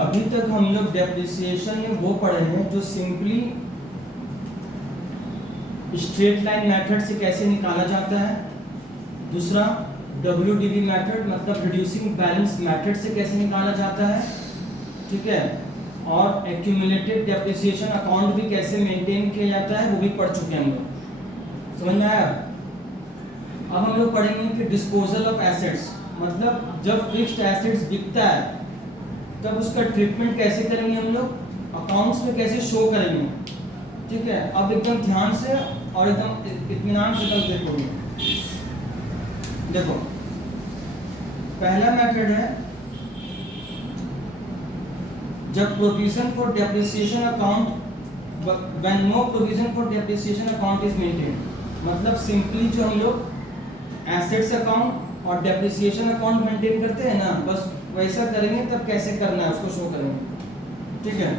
अभी तक हम लोग डेप्रिसिएशन में वो पढ़े हैं जो सिंपली स्ट्रेट लाइन मेथड से कैसे निकाला जाता है, दूसरा WDV मेथड मतलब रिड्यूसिंग बैलेंस मेथड से कैसे निकाला जाता है, ठीक है, और एक्यूमुलेटेड डेप्रिसिएशन अकाउंट भी कैसे मेंटेन किया जाता है वो भी पढ़ चुके हैं हम लोग, समझ में आया। अब हम लोग पढ़ेंगे कि डिस्पोजल ऑफ एसेट्स मतलब जब फिक्स्ड एसेट्स बिकता है तब उसका ट्रीटमेंट कैसे करेंगे हम लोग, अकाउंट्स में कैसे शो करेंगे, ठीक है। अब एकदम ध्यान से और एकदम इत्मीनान से एकदम देखोगे। देखो पहला मेथड है जब provision for depreciation account when no provision for depreciation account is maintained, मतलब सिंपली जो हम लोग एसेट्स अकाउंट और डेप्रिसिएशन अकाउंट मेंटेन करते हैं ना, बस वैसा करेंगे। तब कैसे करना है उसको शो करेंगे, ठीक है।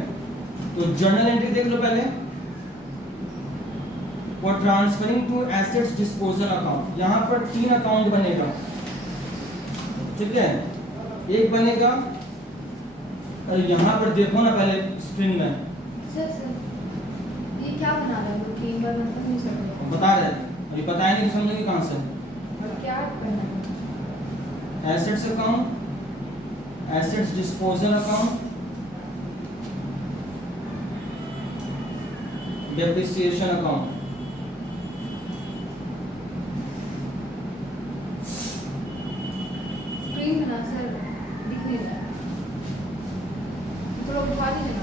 तो जर्नल एंट्री देख लो पहले, for transferring to assets disposal account, यहाँ पर 3 अकाउंट बनेगा, ठीक है। एक बनेगा, अरे यहाँ पर देखो ना पहले स्क्रीन में सर ये क्या बना रहा है, तीन बार मतलब नहीं सकते बता रहे, अभी बताया नहीं तो समझेंगे कहाँ से। और क्या करना है, assets account, assets disposal account, depreciation account. Screen में ना सर दिख नहीं रहा है, थोड़ा उठा दीजिए ना।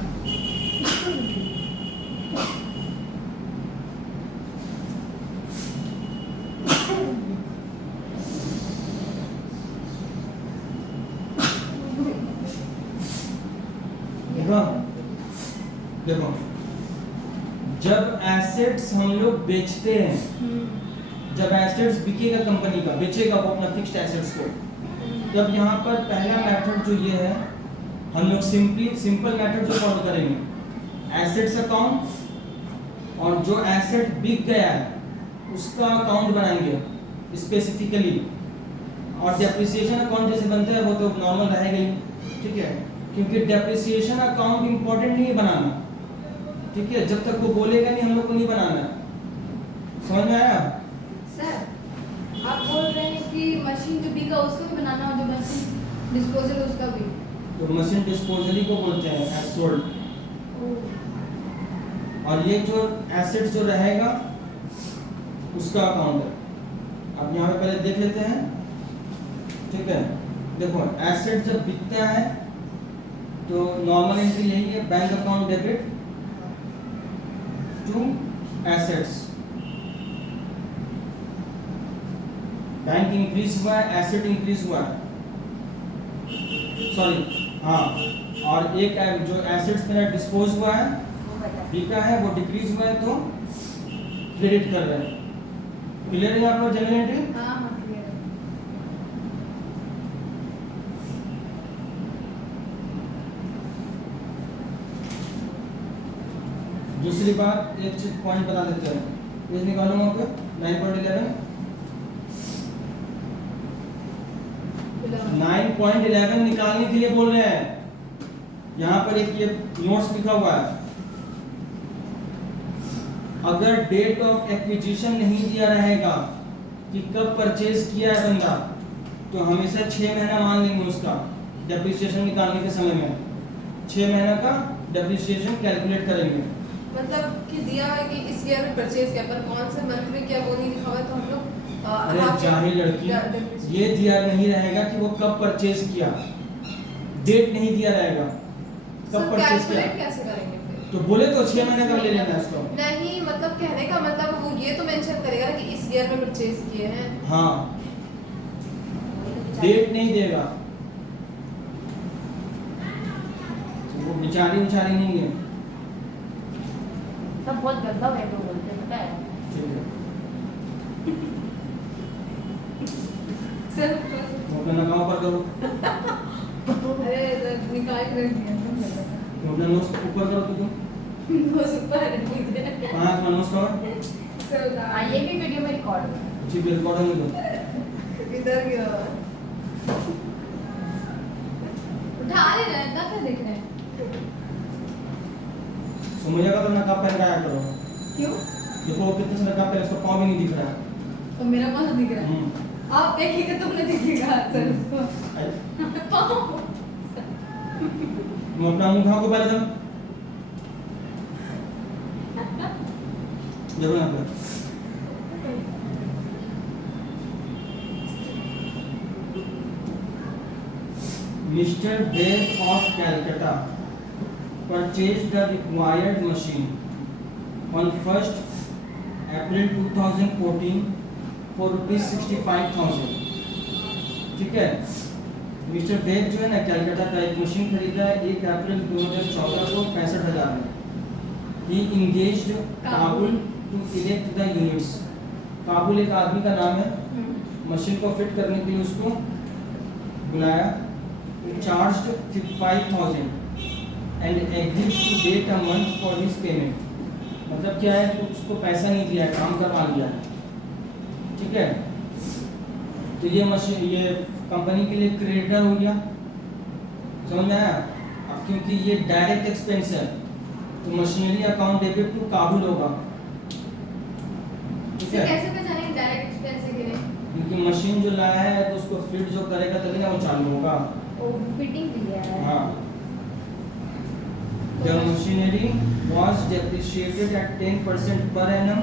देखो जब एसेट्स हम लोग बेचते हैं, जब एसेट्स बिकेगा कंपनी का, बेचेगा वो अपना फिक्स्ड एसेट्स को, तब यहाँ पर पहला मेथड जो ये है हम लोग सिंपल मेथड जो फॉलो करेंगे, एसेट्स अकाउंट और जो एसेट बिक गया है उसका अकाउंट बनाएंगे स्पेसिफिकली, और डेप्रिसिएशन अकाउंट जैसे बनता है वो तो नॉर्मल रहेगा ही, ठीक है, क्योंकि डेप्रिसिएशन अकाउंट इंपॉर्टेंट नहीं है बनाना, ठीक है, जब तक वो बोलेगा नहीं हम लोग को नहीं बनाना, समझ में आया। सर आप बोल रहे हैं कि मशीन जो बिका उसको भी बनाना और जो मशीन डिस्पोजल उसका भी, तो मशीन डिस्पोजल ही को बोलते हैं एज सोल्ड, और ये जो एसेट जो रहेगा उसका अकाउंट है। अब यहाँ पे पहले देख लेते हैं, ठीक है। देखो एसेट जब बिकता है तो नॉर्मल एंट्री यही है, bank account debit to assets, bank increase हुआ है, एसेट इंक्रीज हुआ है, सॉरी हाँ, और एक जो एसेट्स मेरा डिस्पोज हुआ है, बिका है, वो डिक्रीज हुआ है तो क्रेडिट कर रहे हैं। क्लियर है आप लोग जनरल एंट्री? हाँ हाँ क्लियर है। दूसरी बात एक चीज पॉइंट बता देते हैं, पेज निकालो वहाँ पे 9.11 9.11 निकालने के लिए बोल रहे हैं। यहाँ पर एक ये नोट्स लिखा हुआ है, अगर डेट ऑफ एक्विजिशन नहीं दिया रहेगा कि कब परचेज किया है बंदा, तो हमेशा 6 महीना मान लेंगे उसका डेप्रिसिएशन निकालने के समय में, 6 महीना का डेप्रिसिएशन कैलकुलेट करेंगे। मतलब कि दिया है कि इस ईयर में परचेज किया, पर कौन से मंथ में क्या वो नहीं लिखा हुआ, तो हम लोग अरे जाहिल लड़की, ये दिया नहीं रहेगा कि वो कब परचेज किया, डेट नहीं दिया रहेगा कब परचेज किया, कैसे करेंगे फिर? तो बोले तो 6 महीने का ले लेना है उसको। नहीं मतलब कहने का मतलब वो ये तो मेंशन करेगा कि इस ईयर में परचेज किए हैं। हाँ डेट नहीं देगा, वो बिचारी नहीं है, सब बहुत गंदा वे में बोलते हैं, पता है। ठीक है, सर वो अपना नाम ऊपर करो, अरे निकाल कर दिया वो अपना नोट्स ऊपर करो, तुम हो सकता है ठीक है कहाँ अपना नोट्स करो, सर हाँ ये भी वीडियो में रिकॉर्ड हुआ है। जी रिकॉर्ड होने दो। इधर गया उठा ले रहा है, क्या देख रहे हैं। सुमैया का तो नकाब पहन के आया करो। क्यों? देखो वो कितने से नकाब पहन, उसका पाँव भी नहीं दिख रहा है। तो मेरा पाँव दिख रहा है। आप देखेंगे तुमने दिखेगा सर उसको। पाँव। तुम अपना मुंह खाओ पहले तुम। देखो यहाँ पे Mr. Dev of Calcutta purchased the required machine on 1st April 2014 for ₹65,000। ठीक है, मिस्टर देव जो है ना कैलकाटा का एक मशीन खरीदा है 1 अप्रैल 2014 को 65,000 में। He engaged Kabul to erect the units। Kabul एक आदमी का नाम है। मशीन को फिट करने के लिए उसको बुलाया। Charged 55,000 and agreed to wait a month for his payment। मतलब क्या है कि उसको पैसा नहीं दिया है, काम करवा लिया है। ठीक है, तो ये मशीन ये कंपनी के लिए क्रेडिटर हो गया, समझ में आया? अब क्योंकि ये डायरेक्ट एक्सपेंस है तो मशीनरी अकाउंट डेबिट टू काबुल होगा। ठीक इसे है, कैसे पहचानेंगे डायरेक्ट एक्सपेंस है कि नहीं? क्योंकि मशीन जो लाया है तो उसको फिट जो करेगा तभी ना वो चालू होगा। ओ फिटिंग दिया है। हाँ, the machinery was depreciated at 10% per annum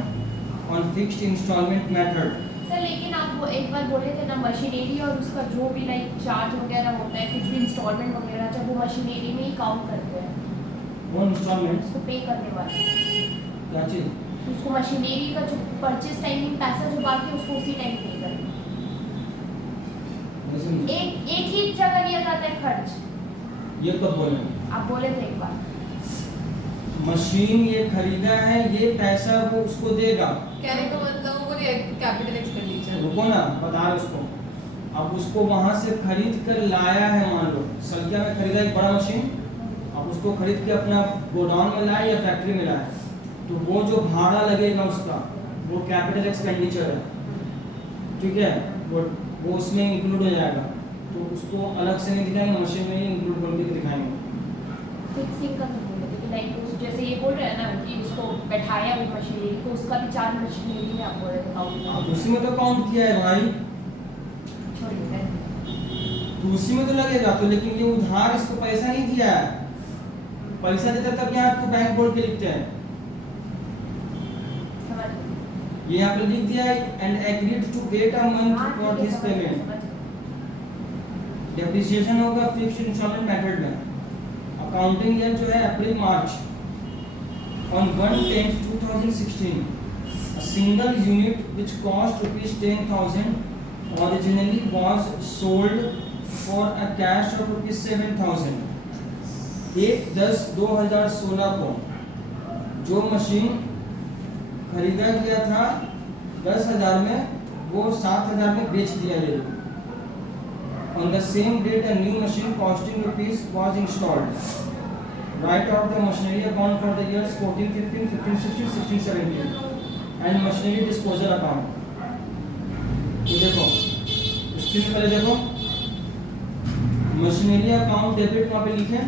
on fixed installment method। Sir लेकिन आप वो एक बार बोले थे ना मशीनरी और उसका जो भी लाइक चार्ज वगैरह होता है कुछ भी इंस्टॉलमेंट वगैरह जब वो मशीनरी में ही काउंट करते हैं वो इंस्टॉलमेंट उसको पे करने वाले क्या चीज? उसको मशीनरी का जो परचेज टाइमिंग पैसा जो बाकी है उसको उसी टाइम पे करें। एक ही जगह लिया जाता है खर्च। ये कब बोले? आप बोले थे एक बार। मशीन ये खरीदा है, ये पैसा वो उसको देगा। कहने का मतलब वो कैपिटल एक्सपेंडिचर। रुको ना, बता रहे उसको। अब उसको वहां से खरीद कर लाया है, मान लो सल्किया में खरीदा एक बड़ा मशीन, अब उसको खरीद के अपना गोडाउन में लाए या फैक्ट्री में लाए, तो वो जो भाड़ा लगेगा उसका वो कैपिटल एक्सपेंडिचर है। ठीक है, वो उसमें इंक्लूड हो जाएगा, तो उसको अलग से नहीं दिखाएंगे, मशीन में ही इंक्लूड करके दिखाएंगे। फिक्सिंग का तो बोले थे कि लाइक जैसे ये बोल रहे हैं ना कि उसको बैठाया वो मशीनरी को उसका भी चार्ज मशीनरी में आप बोल रहे थे काउंट अब उसी में तो काउंट किया है भाई, छोड़िए तो उसी में तो लगेगा। तो लेकिन ये उधार इसको पैसा नहीं दिया है, पैसा देता तब यहाँ आपको बैंक बोल के लिखते हैं। समझ गए। ये यहाँ पे लिख दिया है and agreed to wait a month for his payment. Depreciation होगा फिक्स्ड इंस्टॉलमेंट मेथड में। अकाउंटिंग ईयर जो है अप्रैल मार्च। On 1/10/2016, a single unit which cost ₹10,000 originally was sold for a cash of ₹7,000। 1/10/2016 को जो मशीन खरीदा गया था 10,000 में, वो 7,000 में बेच दिया गया। On the same date, a new machine costing rupees was installed। Write out the machinery account for the years 14-15, 15-16, 16-17 and machinery disposal account। ये देखो, इसके पहले देखो मशीनरी अकाउंट डेबिट वहाँ पे लिखे,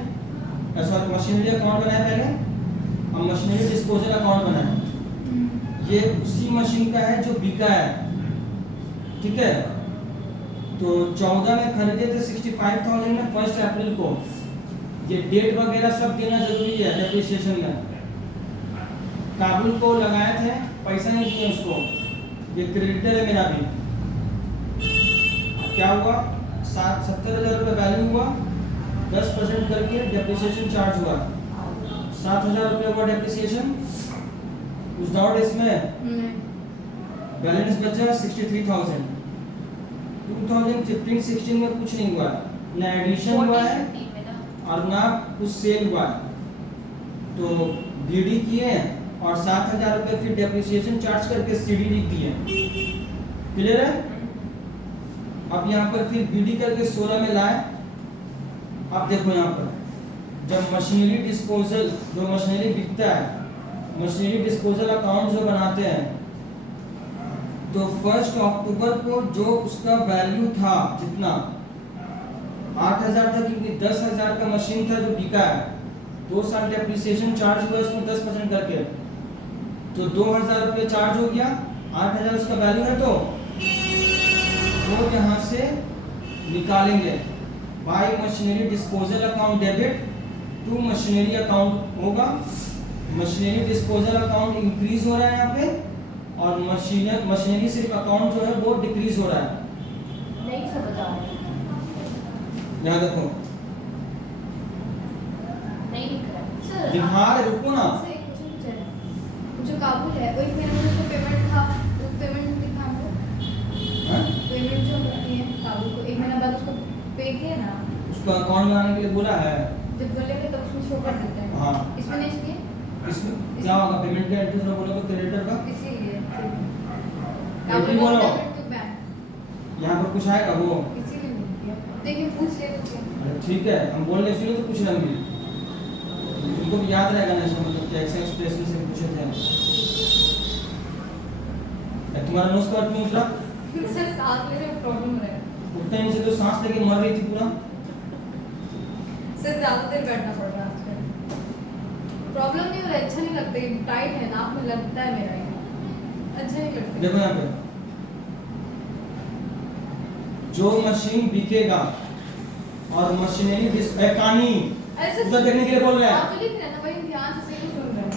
सॉरी मशीनरी अकाउंट बनाया पहले, अब मशीनरी डिस्पोजल अकाउंट बनाया। ये उसी मशीन का है जो बिका है। ठीक है, तो 14 में खरीदे थे 65,000 में 1 अप्रैल को। ये डेट वगैरह सब देना जरूरी है डेप्रिसिएशन में। काबुल को लगाए थे, पैसा नहीं दिए उसको, ये क्रेडिटर है मेरा भी। क्या हुआ, 70,000 रुपये वैल्यू हुआ, 10% करके डेप्रिसिएशन चार्ज हुआ, 7,000 रुपये हुआ डेप्रिसिएशन। उस दौड़ इसमें बैलेंस बचा 63,000। 2015-16 में कुछ नहीं हुआ, ना एडिशन हुआ है और ना कुछ सेल हुआ है, तो बीडी किए और 7,000 रुपये फिर डेप्रिसिएशन चार्ज करके सीडी लिख दिए। क्लियर है? अब यहाँ पर फिर बीडी करके 16 में लाए। अब देखो यहाँ पर जब मशीनरी डिस्पोजल, जो मशीनरी बिकता है, मशीनरी डिस्पोजल अकाउंट जो बनाते हैं, तो 1 अक्टूबर को जो उसका वैल्यू था जितना 8,000 था, क्योंकि 10,000 का मशीन था जो बिका है, 2 साल डेप्रिसिएशन चार्ज हुआ इसमें 10% करके, तो 2000 रुपये चार्ज हो गया, 8000 उसका वैल्यू है, तो वो यहाँ से निकालेंगे। By machinery disposal account debit to machinery account होगा। मशीनरी डिस्पोजल अकाउंट इंक्रीज हो रहा है यहाँ पे, और मशीनरी सिर्फ अकाउंट जो है वो डिक्रीज हो रहा है। नहीं समझ आ रहा है, यहाँ देखो नहीं दिख रहा है। सर दिखा रहे, रुको ना। आपसे एक क्वेश्चन पूछना है। जो काबुल है वो एक महीने में जो पेमेंट था वो पेमेंट दिखा हमको, हाँ? पेमेंट जो होती है काबुल को 1 महीना बाद उसको पे किया ना, उसको अकाउंट बनाने के लिए बोला है। जब बोलेंगे तब उसमें शो कर देते हैं। हाँ। इसमें नहीं किए इसमें क्या होगा, पेमेंट का एड्रेस बोला तो क्रेडिटर का इसीलिए ये भी बोलो। डेबिट टू बैंक यहाँ पर कुछ आएगा वो। इसीलिए नहीं किया। देखिए पूछ ले तो अरे ठीक है, हम बोल रहे इसलिए तो पूछ रहे हम भी, तुमको भी याद रहेगा ना इसका मतलब क्या एक्सेल स्पेशल से पूछे थे। तुम्हारा नोज का क्यों उतरा? सर सांस लेने में प्रॉब्लम हो रहा है उठने नहीं से तो सांस लेके मर रही थी पूरा। सर ज्यादा देर बैठना पड़ रहा है आजकल। प्रॉब्लम नहीं हो रहा है, अच्छा नहीं लगता, ये टाइट है नाक में लगता है मेरा, ये अच्छा नहीं लगता। देखो यहाँ पे जो मशीन बिकेगा और मशीनरी कहानी अरे सर उधर देखने के लिए बोल रहे हैं। आप जो लिख रहे हैं ना वही ध्यान से सही सुन रहे हैं।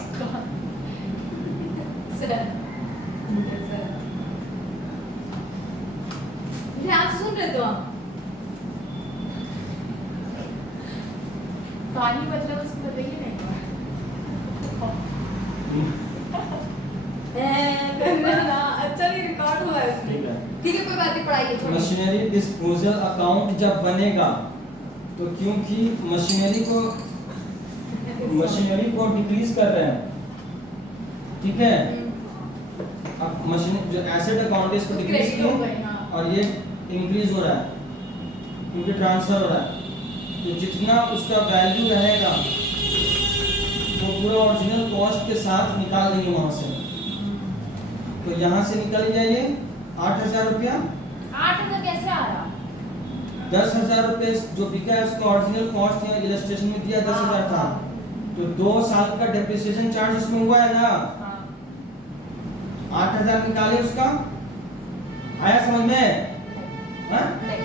सर सर ध्यान से सुन रहे तो आप कहानी मतलब उसको बताइए नहीं। अच्छा नहीं रिकॉर्ड हुआ है इसमें। ठीक है। ठीक है कोई बात नहीं, पढ़ाइए थोड़ा। मशीनरी डिस्पोजल अकाउंट जब बनेगा तो क्योंकि मशीनरी को डिक्रीज कर रहे हैं, ठीक है। अब मशीन जो एसेट अकाउंट है इसको डिक्रीज क्रेडिट हो गए, किया हाँ। और ये इंक्रीज हो रहा है क्योंकि ट्रांसफर हो रहा है। तो जितना उसका वैल्यू रहेगा वो पूरा ओरिजिनल कॉस्ट के साथ निकाल देंगे वहां से। तो यहाँ से निकल जाइए 8000 रुपया, 8000 कैसे आ रहा? 10,000 रुपये जो बिका है उसका ओरिजिनल कॉस्ट यहाँ इलस्ट्रेशन में दिया 10,000 था, तो 2 साल का डेप्रिसिएशन चार्ज उसमें हुआ है ना। हाँ। 8,000 निकाले उसका, आया समझ में? हाँ? नहीं,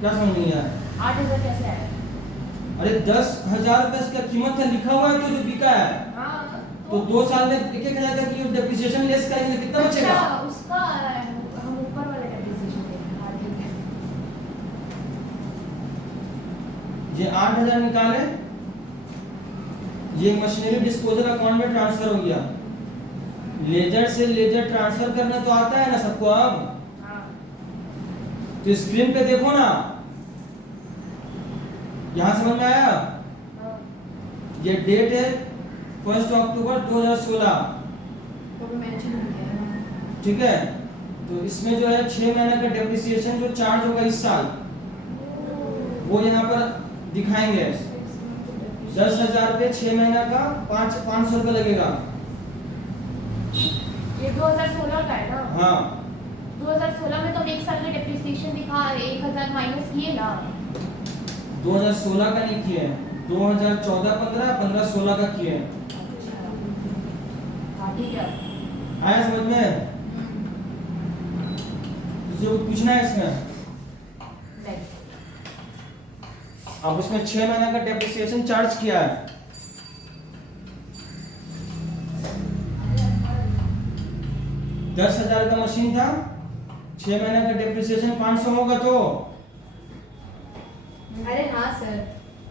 क्या समझ नहीं आया? 8000 कैसे आया? अरे 10,000 रुपये इसका कीमत है, लिखा हुआ है तो जो बिका है, हाँ, तो 2 साल में 1,000 का की डेप्रिसिएशन लेस करेंगे कितना बचेगा? अच्छा, उसका हम ऊपर वाले डेप्रिसिएशन देखें। हाँ, ठीक है। ये 8,000 निकाले, ये मशीनरी डिस्पोजल अकाउंट में ट्रांसफर हो गया। लेजर से लेजर ट्रांसफर करना तो आता है ना सबको अब। हाँ। तो स्क्रीन पे देखो ना, यहां समझ में आया? हाँ। ये डेट है 1 अक्टूबर 2016, वो भी मेंशन हो गया है। ठीक है। तो इसमें जो है 6 महीने का डेप्रिसिएशन जो चार्ज होगा इस साल वो यहाँ पर दिखाएंगे। 10,000 रुपये 6 महीना का 500 रुपये लगेगा। ये 2016 का है ना? हाँ 2016 में तो हम 1 साल का डेप्रिसिएशन दिखा 1000 माइनस किए ना। 2016 का नहीं किए, 2014-15, 15-16 का किए। हाँ ठीक है। आया समझ में? जो पूछना है इसमें, नहीं। अब उसमें 6 महीने का डेप्रिसिएशन चार्ज किया है। दस 10,000 का मशीन था, 6 महीने का डेप्रिसिएशन 500 होगा तो अरे हाँ सर,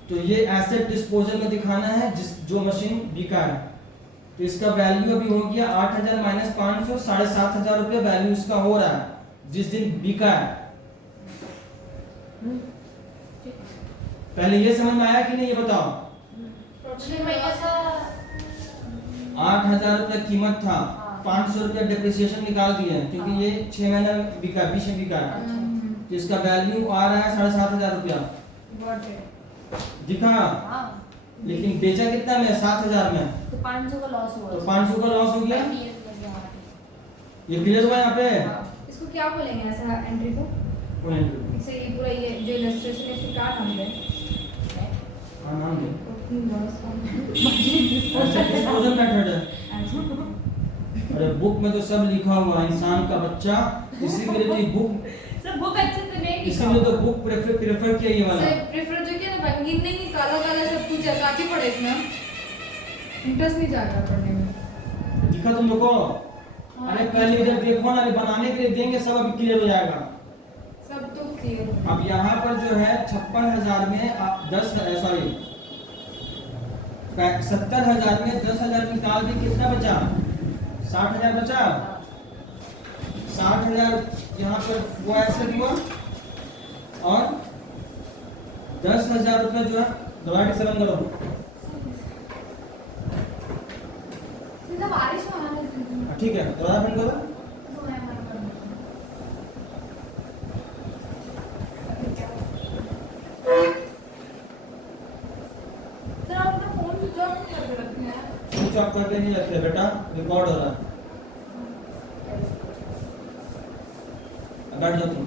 तो ये एसेट डिस्पोजल में दिखाना है जो मशीन बिका है। तो इसका वैल्यू अभी हो गया 8,000 माइनस 500, 7,500 रुपये वैल्यू इसका हो रहा है जिस दिन बिका है। पहले ये समझ में आया कि नहीं, ये बताओ। 6 महीने का 8,000 रुपये कीमत था, 500 रुपये डेप्रिसिएशन निकाल दिए क्योंकि ये 6 महीने बिका, बीच में बिका है। तो इसका वैल्यू आ रहा है 7,500 रुपया, दिखा। हाँ। लेकिन बेचा कितना में? 7,000 में, तो 500 का लॉस हुआ। तो 500 का लॉस हो गया। हाँ। ये क्लियर हुआ यहाँ पे? इसको क्या बोलेंगे ऐसा एंट्री को? कौन entry? इसे ये पूरा ये जो इलस्ट्रेशन है इसको क्या नाम है? हाँ नाम दे। ऐसा डिस्पोजल मेथड है। अरे बुक में तो सब लिखा हुआ है, इंसान का बच्चा, इसीलिए तो ये बुक, सब बुक अच्छे से नहीं इसीलिए तो बुक प्रेफर किया ये वाला। सर प्रेफर जो किया ना, रंगीन नहीं, काला काला सब कुछ है, काची पड़े इसमें इंटरेस्ट नहीं जाता पढ़ने में। दिखा तुम लोग को? अरे पहले इधर देखो ना, अरे बनाने के लिए देंगे सब, अभी क्लियर हो जाएगा। सब तो क्लियर। अब यहाँ पर जो है 56,000 में आप 70,000 में 10,000 निकाल दी, कितना बचा? 60,000 बचा। 60,000 यहाँ पर वो ऐसे हुआ, और 10,000 रुपये जो है डिवाइड 7 करो। बारिश में आना है। ठीक है, दोबारा फिर करो। सर आप अपना फोन स्विच ऑफ करके रखते हैं। स्विच ऑफ करके नहीं रखे बेटा, रिकॉर्ड हो रहा है। अब बैठ जाओ तुम।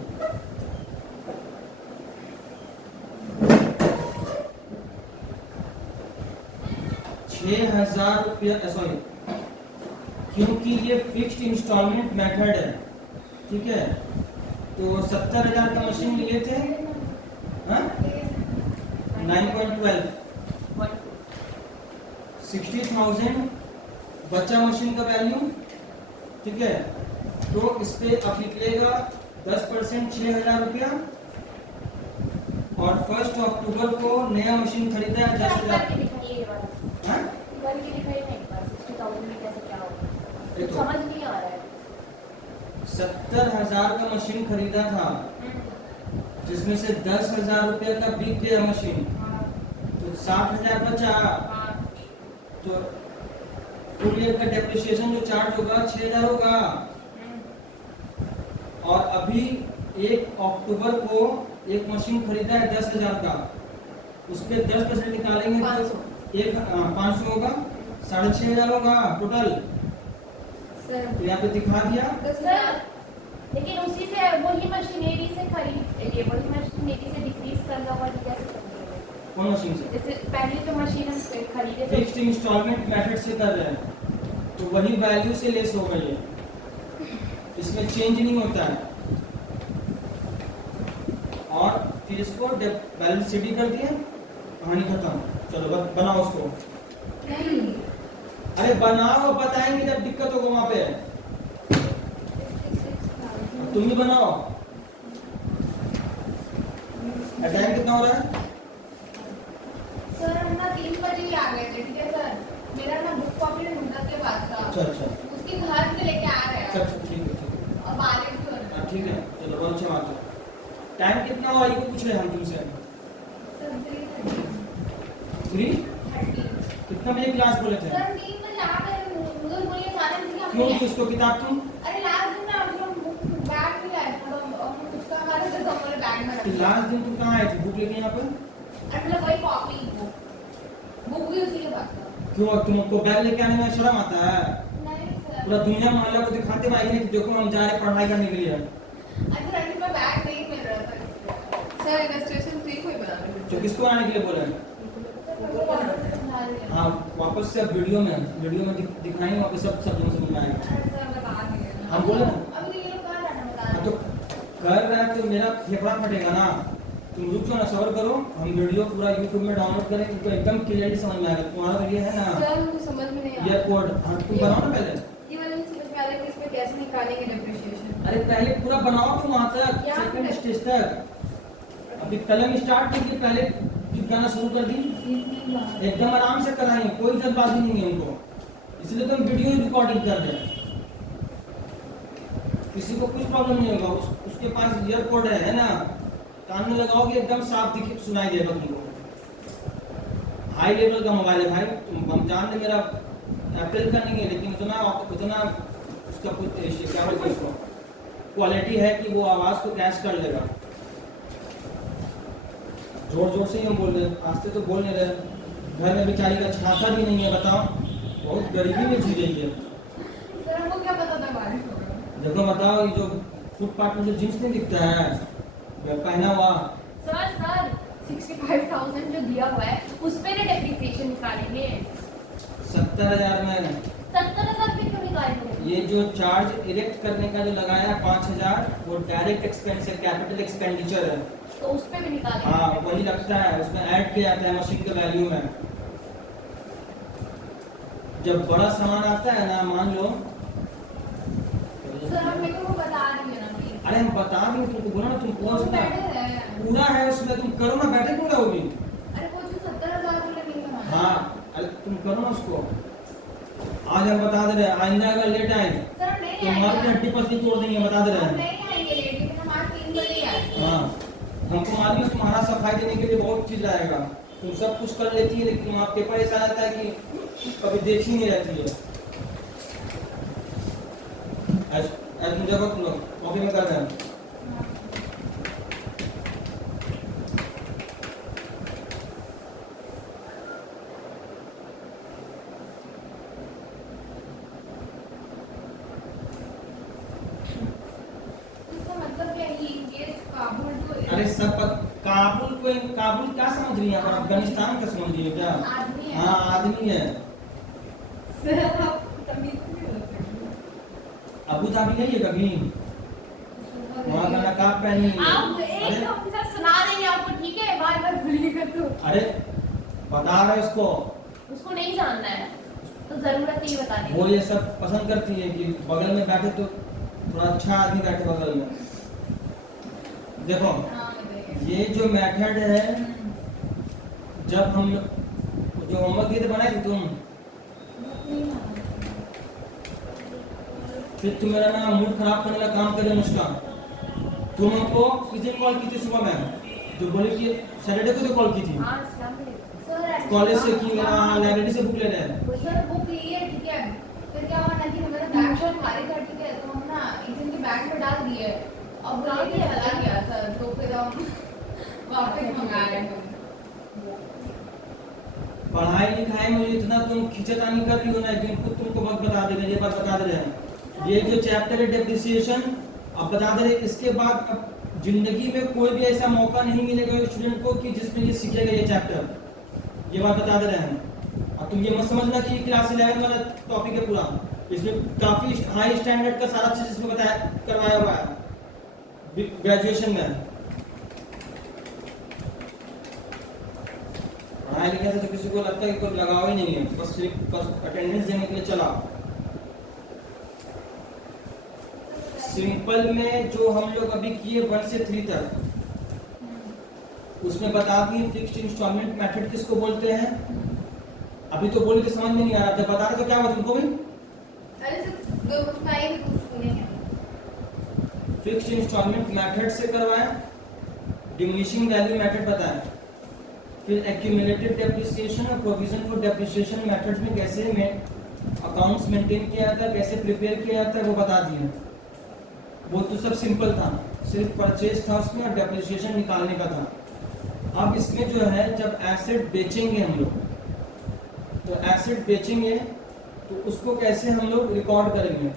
₹6,000, सॉरी, क्योंकि ये फिक्स्ड इंस्टॉलमेंट मेथड है, ठीक है, तो 70,000 का मशीन लिए थे, हाँ? 9.12, 60,000 बच्चा मशीन का वैल्यू, ठीक है, तो इस पे आप निकलेगा 10% 6,000 रुपया, और 1 अक्टूबर को नया मशीन खरीदा है 10,000। हाँ? देखो, समझ नहीं आ रहा है। 70,000 का मशीन खरीदा था, जिसमें से 10,000 रुपये का बिक गया मशीन, तो 60,000 बचा, तो फुल ईयर का डेप्रिसिएशन जो चार्ज होगा 6,000 होगा, और अभी 1 अक्टूबर को एक मशीन खरीदा है 10,000 का, उस पर 10% निकालेंगे तो 500 होगा, 6,500 होगा टोटल। तो यहाँ पे दिखा दिया। सर लेकिन उसी से वही मशीनरी से खरीद, वही मशीनरी से डिक्रीज करना हुआ तो कैसे करेंगे? कौन मशीन से? जैसे पहले जो मशीन हम खरीदे थे फिक्स्ड इंस्टॉलमेंट मेथड से कर रहे हैं, तो वही वैल्यू से लेस हो गई है, इसमें चेंज नहीं होता है। और फिर इसको बैलेंस शीट कर दिए, कहानी खत्म। चलो बनाओ उसको। अरे बनाओ, बताएंगे जब दिक्कत होगा वहां पे। तुम भी बनाओ। टाइम कितना हो रहा है? सर हम ना 3 बजे ही आ गए थे, ठीक है सर, मेरा ना बुक कॉपी ढूंढने के बाद था, अच्छा अच्छा उसके घर से लेके आ रहे अच्छा हैं, अच्छा, ठीक है ठीक है। और बारिश भी हो रही है। ठीक है, चलो बहुत अच्छा बात है। टाइम कितना हुआ ये पूछ रहे हैं हम तुमसे। सर 3:30 3:30। कितना बजे क्लास बोले थे? सर 3 बजे आ गए, मुझे बोलिए जाने के लिए क्यों हमने, उसको किताब तुम? अरे लास्ट दिन ना हम लोग बुक बैग भी लाए थे, तो हम उसका हमारे से तो हमारे बैग में रख कि दिया। लास्ट दिन तुम कहाँ आए थे बुक लेके यहाँ पर? अरे मतलब वही कॉपी बुक भी उसी के पास था। क्यों तुमको बैग लेके आने में शर्म आता है? नहीं सर, पूरा दुनिया मोहल्ला को दिखाते हुए आएंगे कि देखो हम जा रहे हैं पढ़ाई करने के लिए। अच्छा रंडी में बैग नहीं मिल रहा था इसलिए। सर इलस्ट्रेशन 3 कोई बनाने को तो किसको आने के लिए बोले हैं? वो वापस से समझा रही है। हाँ वापस से वीडियो में दिखाएंगे, वापस सब समझ में आएगा। अरे सर बता दिए ना। हम बोले ना। अभी तो ये लोग कहाँ रहना बता हाँ, रहे तो कर रहे हैं तो मेरा फेफड़ा फटेगा ना। तुम रुक जाओ ना, सबर करो, हम वीडियो पूरा यूट्यूब में डाउनलोड करें, तुमको एकदम क्लियरली समझ में आएगा। तुम्हारा ये है ना सर मुझे समझ में नहीं आ ये रहा। कोड, हाँ तुम बनाओ ना पहले। ये वाला नहीं समझ में आ रहा कि इसमें कैसे निकालेंगे डेप्रिसिएशन। अरे पहले पूरा बनाओ तुम वहाँ तक, यहाँ सेकंड पे- स्टेज तक। अभी कलम स्टार्ट कीजिए, पहले गाना शुरू कर दी, एकदम आराम से कराएंगे, कोई जल्दबाजी नहीं है उनको, इसलिए तो हम वीडियो रिकॉर्डिंग कर रहे हैं। किसी को कुछ प्रॉब्लम नहीं होगा, उसके पास ईयरपोर्ट है ना, कान में लगाओगे एकदम साफ दिखे सुनाई देगा तुमको। हाई लेवल का मोबाइल है भाई, तुम हम जान मेरा एप्पल का नहीं है, लेकिन उतना उसका कुछ क्या बोलते हैं उसको, क्वालिटी है कि वो आवाज़ को कैच कर लेगा। जोर जोर से ही हम बोल रहे हैं, आस्ते तो बोल नहीं रहे। घर में बेचारी का छाता भी नहीं है, बताओ, बहुत गरीबी में जी रही है। सर हमको क्या पता था बारिश होगा। देखो बताओ, ये जो फुटपाथ में जो जींस नहीं दिखता है पहना हुआ, सर 65,000 जो दिया हुआ है उस पे ना डेप्रिसिएशन निकालेंगे। 70,000 में 70,000 पे क्यों निकालेंगे? ये जो चार्ज इरेक्ट करने का जो लगाया 5,000 वो डायरेक्ट एक्सपेंस है, कैपिटल एक्सपेंडिचर है। तो उस पे भी निकालेंगे। हाँ वही लगता है, उसमें ऐड किया जाता है मशीन के वैल्यू में। जब बड़ा सामान आता है ना, मान लो सर अब मेरे को वो बता रही है ना कि अरे हम बता देंगे तुमको, बोला ना तुम पूरा वो उसमें बैठे हैं। पूरा है उसमें, तुम करो ना, बैठे क्यों रहोगी? अरे वो जो 70,000 वाला नहीं बनाना। हाँ अरे तुम करो ना उसको। आज हम बता दे रहे हैं, आइंदा अगर लेट आए सर हम नहीं तो हमारी आएंगे। हड्डी पसली तोड़ देंगे, बता दे रहे हम हैं। नहीं आएंगे लेट, लेकिन हमारा 3 बजे ही आएंगे। हाँ हमको मालूम है तुम्हारा सफाई देने के लिए बहुत चीज आएगा, तुम सब कुछ कर लेती है, लेकिन तुम आपके पास ऐसा आता है कि कभी देखी नहीं रहती है। आज तुम जगह तुम लोग कॉपी में कर रहे हैं। इसका मतलब क्या है? ये काबुल जो अरे सब काबुल को, काबुल क्या समझ रही है? आप अफगानिस्तान का समझ रही है क्या? आदमी है। हाँ आदमी है। सर आप तमीज नहीं हो सकते। अबू धाबी नहीं है कभी, वहाँ का नकाब पहनी है। आप एक अरे, तो सुना देंगे आपको, ठीक है? बार-बार भूलिएगा तो। अरे बता रहे उसको, उसको नहीं जानना है तो जरूरत नहीं बताने वो की। ये सब पसंद करती है कि बगल में बैठे तो थोड़ा अच्छा आदमी बैठे बगल में। देखो ये जो मेथड है, जब हम जो होमवर्क दिए थे बनाए थे तुम, फिर तुम मेरा ना मूड खराब करने का काम करे मुझका। तुम हमको किसी कॉल की थी सुबह में, जो बोली कि सैटरडे को तो कॉल की थी, हाँ, अस्सलाम वालेकुम। सर कॉलेज से की लाइब्रेरी से बुक ले रहे हैं। सर बुक लिए, ठीक है। फिर क्या हुआ ना कि मेरा बैग शायद भारी था, ठीक है, तो हम ना एक के बैग में डाल दिए। अब वो लेके चला गया सर, तो फिर हम वापस मंगा रहे हैं। पढ़ाई लिखाई में इतना तुम खिंचतानी कर रही हो ना, कि खुद तुमको वक्त बता देगा, ये बात बता दे रहे हैं। ये जो चैप्टर है डेप्रिसिएशन, अब बता दे रहे, इसके बाद अब जिंदगी में कोई भी ऐसा मौका नहीं मिलेगा स्टूडेंट को कि जिसमें ये सीखेगा ये चैप्टर, ये बात बता दे रहे हैं। अब तुम ये मत समझना कि क्लास 11 वाला टॉपिक है पूरा, इसमें काफी हाई स्टैंडर्ड का सारा चीज इसमें बताया करवाया हुआ है ग्रेजुएशन में। पढ़ाई लिखाई से तो किसी को लगता है कि कोई लगाव ही नहीं है, बस सिर्फ अटेंडेंस देने के लिए चला। सिंपल में जो हम लोग अभी किए 1 से 3 तक, उसमें बता दी फिक्स्ड इंस्टॉलमेंट मेथड किसको बोलते हैं। अभी तो बोली तो समझ में नहीं आ रहा, जब बता रहे तो क्या हुआ तुमको भी? अरे सर दो उसमें आए भी कुछ सुनेंगे। फिक्स्ड इंस्टॉलमेंट मेथड से करवाया, डिमिनिशिंग वैल्यू मेथड बताया, फिर एक्यूमुलेटेड डेप्रिसिएशन और प्रोविजन फॉर डेप्रिसिएशन मेथड्स में कैसे अकाउंट्स मेंटेन किया जाता है, कैसे प्रिपेयर किया जाता है, वो बता दिए। वो तो सब सिंपल था, सिर्फ परचेज था उसमें और डेप्रिसिएशन निकालने का था। अब इसमें जो है जब एसेट बेचेंगे हम लोग, तो एसेट बेचेंगे तो उसको कैसे हम लोग रिकॉर्ड करेंगे,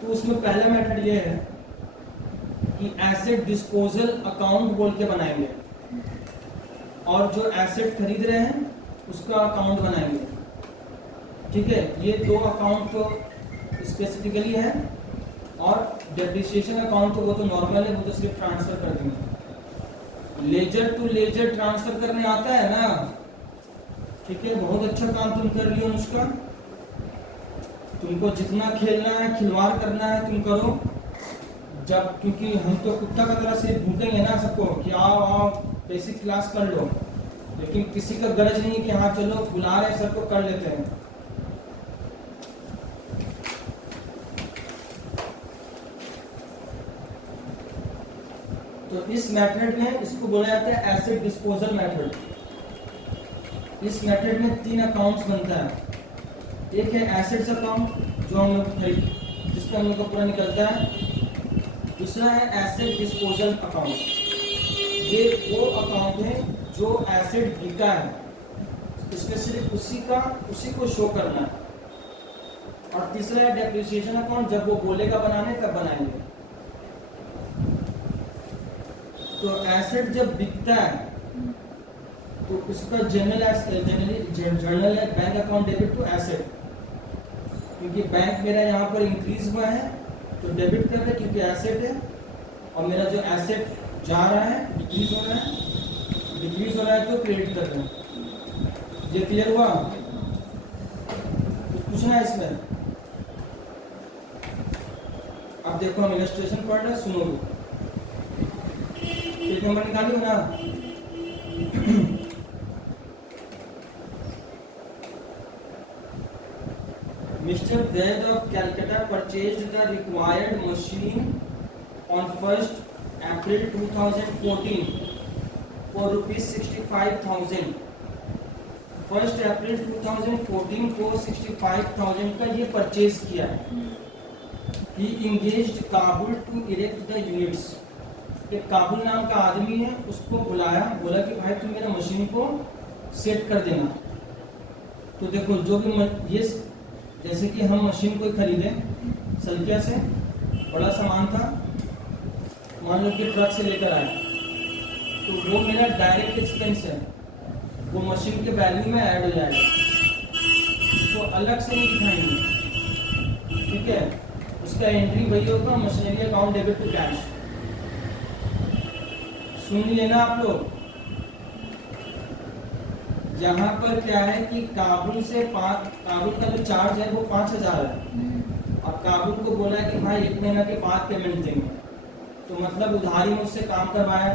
तो उसमें पहला मेथड ये है कि एसेट डिस्पोजल अकाउंट बोल के बनाएंगे, और जो एसेट खरीद रहे हैं उसका अकाउंट बनाएंगे। ठीक है, ये दो अकाउंट तो स्पेसिफिकली है, और डेप्रिसिएशन अकाउंट तो वो तो नॉर्मल है, वो तो सिर्फ ट्रांसफर कर देंगे। लेजर टू लेजर ट्रांसफर करने आता है ना, ठीक है, बहुत अच्छा काम तुम कर रही हो अनुष्का। तुमको जितना खेलना है, खिलवाड़ करना है तुम करो, जब क्योंकि हम तो कुत्ता का तरह से भूखेंगे ना सबको कि आओ आओ बेसिक क्लास कर लो, लेकिन किसी का गरज नहीं कि हाँ चलो बुला रहे सबको कर लेते हैं। तो इस मेथड में इसको बोला जाता है एसेट डिस्पोजल मेथड। इस मेथड में 3 अकाउंट्स बनता है। एक है एसेट्स अकाउंट जो हम लोग जिसका हम लोग का पूरा निकलता है, दूसरा है एसेट डिस्पोजल अकाउंट, ये वो अकाउंट है जो एसेट बिका है, इसमें सिर्फ उसी को शो करना है, और तीसरा है डेप्रिसिएशन अकाउंट, जब वो बोलेगा बनाने तब बनाएंगे। तो एसेट जब बिकता है तो उसका जर्नल है bank account debit to asset, क्योंकि बैंक मेरा यहाँ पर इंक्रीज हुआ है तो डेबिट कर रहा है क्योंकि एसेट है, और मेरा जो एसेट जा रहा है डिक्रीज हो रहा है तो क्रेडिट कर रहे हैं। ये क्लियर हुआ? कुछ पूछना है इसमें? अब देखो हम इलस्ट्रेशन पढ़ रहे हैं, सुनो। एक नंबर निकालियो ना। Mr. Zaid of Calcutta purchased the required machine on 1st April 2014 for rupees 65,000। 1st April 2014 को 65,000 का ये परचेज किया है। He engaged Kabul to erect the units। एक काबुल नाम का आदमी है, उसको बुलाया, बोला कि भाई तुम मेरा मशीन को सेट कर देना। तो देखो जो भी ये जैसे कि हम मशीन को खरीदे सल्किया से, बड़ा सामान था, मान लो कि ट्रक से लेकर आए, तो वो मेरा डायरेक्ट एक्सपेंस है, वो मशीन के वैल्यू में ऐड हो जाएगा, तो अलग से नहीं दिखाएंगे, ठीक है। उसका एंट्री वही होगा, machinery account debit to cash. सुन लिए ना आप लोग? यहाँ पर क्या है कि काबुल का जो चार्ज है वो 5,000 है। अब काबुल को बोला है कि भाई 1 महीना के बाद पेमेंट देंगे, तो मतलब उधारी मुझसे काम करवाया,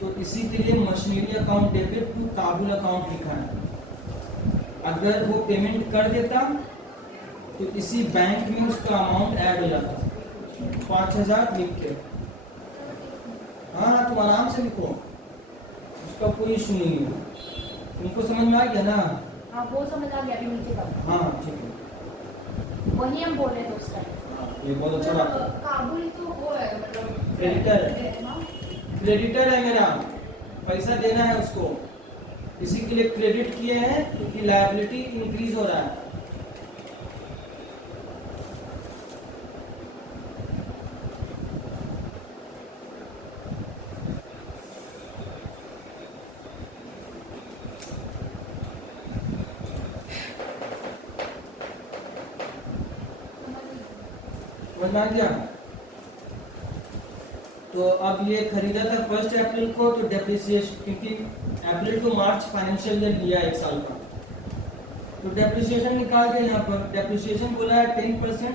तो इसी के लिए मशीनरी अकाउंट डेबिट टू काबुल अकाउंट लिखा है। अगर वो पेमेंट कर देता तो इसी बैंक में उसका अमाउंट ऐड हो जाता, 5,000 लिख के। हाँ तुम आराम से लिखो, उसका कोई इशू नहीं है। तुमको समझ में आ गया ना? हाँ वो समझ आ गया, अभी नीचे का हाँ ठीक है, वही हम बोल रहे थे उस टाइम। ये बहुत अच्छा बात है। काबुल तो वो है मतलब क्रेडिटर है मेरा, पैसा देना है उसको, इसी के लिए क्रेडिट किए हैं क्योंकि लायबिलिटी इंक्रीज हो रहा है। समझ गया? तो अब ये खरीदा था 1 अप्रैल को, तो डेप्रिसिएशन, क्योंकि अप्रैल टू मार्च फाइनेंशियल ईयर लिया 1 साल का, तो डेप्रिसिएशन निकाल के यहाँ पर डेप्रिसिएशन बोला है 10%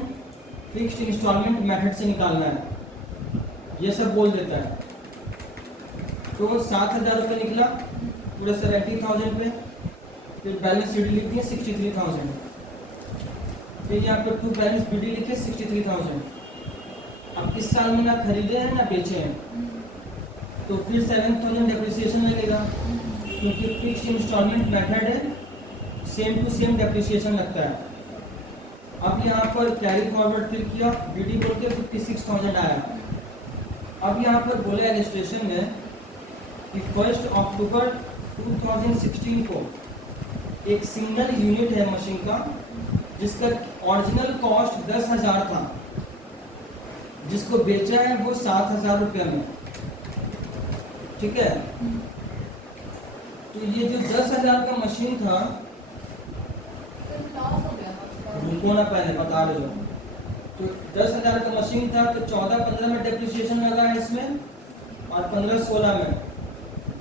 फिक्स्ड इंस्टॉलमेंट मेथड से निकालना है, ये सब बोल देता है। तो 7,000 रुपये निकला पूरे 70,000 पे, फिर बैलेंस शीट लिख दिए 63,000, फिर यहाँ पर टू बैलेंस बीडी लिखे 63,000। अब इस साल में ना खरीदे हैं ना बेचे हैं, तो फिर 7,000 डेप्रिसिएशन लगेगा, क्योंकि फिक्स्ड इंस्टॉलमेंट मेथड है, सेम टू सेम डेप्रिसिएशन लगता है। अब यहाँ पर कैरी फॉरवर्ड फिर किया, बीडी बोल के 56,000 आया। अब यहाँ पर बोले रजिस्ट्रेशन में कि 1 अक्टूबर 2016 को एक सिंगल यूनिट है मशीन का, जिसका ओरिजिनल कॉस्ट 10,000 था, जिसको बेचा है वो 7,000 रुपये में, ठीक है। तो ये जो 10,000 का मशीन था, रुको ना पहले बता रहे हो, तो 10,000 का मशीन था, तो 14-15 में डेप्रिसिएशन लगा है इसमें, और 15-16 में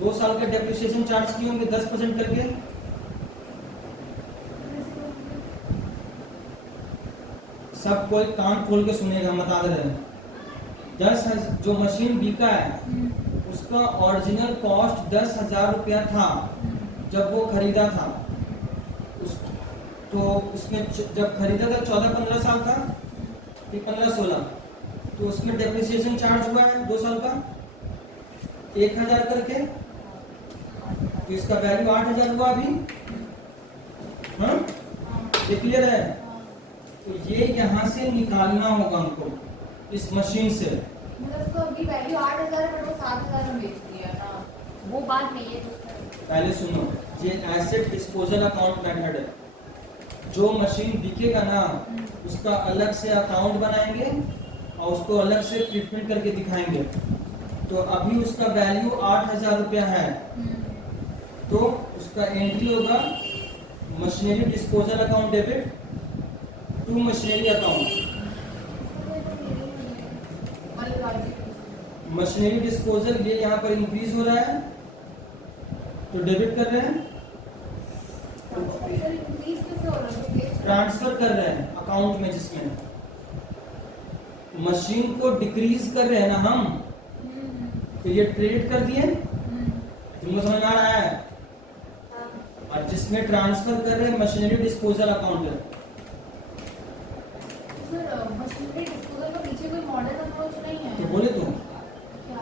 2 साल का डेप्रिसिएशन चार्ज किए होंगे 10% करके। सब कोई कान खोल के सुनेगा, बता दे रहे हैं। 10,000 जो मशीन बिका है उसका ओरिजिनल कॉस्ट 10,000 रुपया था जब वो खरीदा था। तो उसमें जब खरीदा था 14-15 साल था, फिर 15-16, तो उसमें डेप्रिसिएशन चार्ज हुआ है 2 साल का 1,000 करके, तो इसका वैल्यू 8,000 हुआ अभी। हाँ ये क्लियर है? तो ये यहाँ से निकालना होगा हमको इस मशीन से। मतलब उसको अभी वैल्यू 8,000 है, वो 7,000 में बेच दिया था। वो बात नहीं है, पहले सुनो, ये एसेट डिस्पोजल अकाउंट मेथड है। जो मशीन बिकेगा ना उसका अलग से अकाउंट बनाएंगे और उसको अलग से ट्रीटमेंट करके दिखाएंगे। तो अभी उसका वैल्यू 8,000 रुपया है, तो उसका एंट्री होगा machinery disposal account debit to machinery account. Machinery disposal ये यहाँ पर इंक्रीज हो रहा है तो डेबिट कर रहे हैं, ट्रांसफर कर रहे हैं अकाउंट में, जिसमें मशीन को डिक्रीज कर रहे हैं ना हम, तो ये क्रेडिट कर दिए, तुमको समझ आ रहा है। और जिसमें ट्रांसफर कर रहे हैं मशीनरी डिस्पोजल अकाउंट है। मशीनरी डिस्पोजल का पीछे कोई मॉडल अप्रोच नहीं है तो बोले तुम क्या?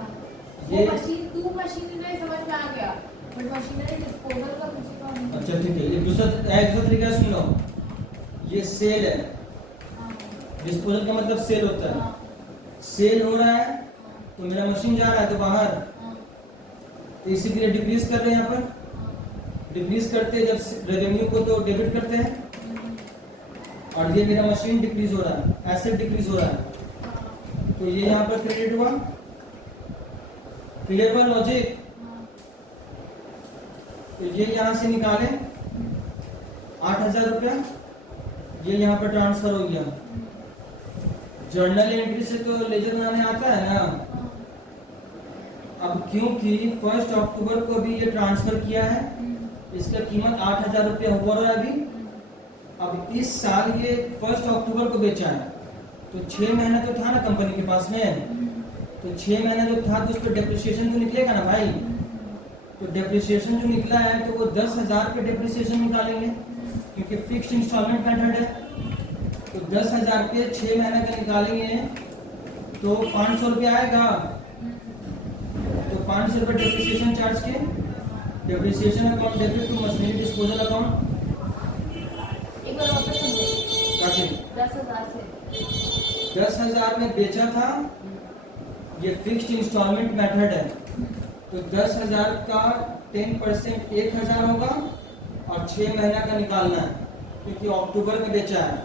ये- वो मशीन टू मशीनरी समझ में आ गया, बट मशीनरी डिस्पोजल का पीछे का नहीं। अच्छा ठीक है, एक दूसरा तरीका सुन लो। ये सेल है, डिस्पोजल का मतलब सेल होता है। सेल हो रहा है तो मेरा मशीन जा रहा है तो बाहर, तो इसी के लिए डिक्रीज कर रहे हैं। यहाँ पर डिक्रीज करते हैं जब रेवेन्यू को तो डेबिट करते हैं, और ये मेरा मशीन डिक्रीज हो रहा है, एसेट डिक्रीज हो रहा है, तो ये यहाँ पर क्रेडिट हुआ। क्लियर हुआ लॉजिक? तो ये यहाँ से निकाले 8,000 रुपया, ये यहाँ पर ट्रांसफर हो गया। जर्नल एंट्री से तो लेजर बनाने आता है ना। अब क्योंकि 1 अक्टूबर को भी ये ट्रांसफर किया है, इसका कीमत 8,000 रुपया हुआ रहा है अभी। अब इस साल ये 1 अक्टूबर को बेचा है, तो 6 महीना तो था ना कंपनी के पास में, तो 6 महीना जो था तो उस पर डेप्रिसिएशन तो निकलेगा ना भाई। तो डेप्रिसिएशन जो निकला है तो वो 10,000 के डेप्रिसिएशन निकालेंगे, क्योंकि फिक्स्ड इंस्टॉलमेंट मेथड है। तो 10,000 के 6 महीने का निकालेंगे तो 500 रुपया आएगा। तो 500 रुपये डेप्रिसिएशन चार्ज के, depreciation account debit to machinery disposal account. एक बार वापस समझो। 10,000 से 10,000 में बेचा था, ये फिक्स्ड इंस्टॉलमेंट मेथड है, तो 10,000 का 10% 1,000 होगा, और 6 महीना का निकालना है क्योंकि अक्टूबर में बेचा है,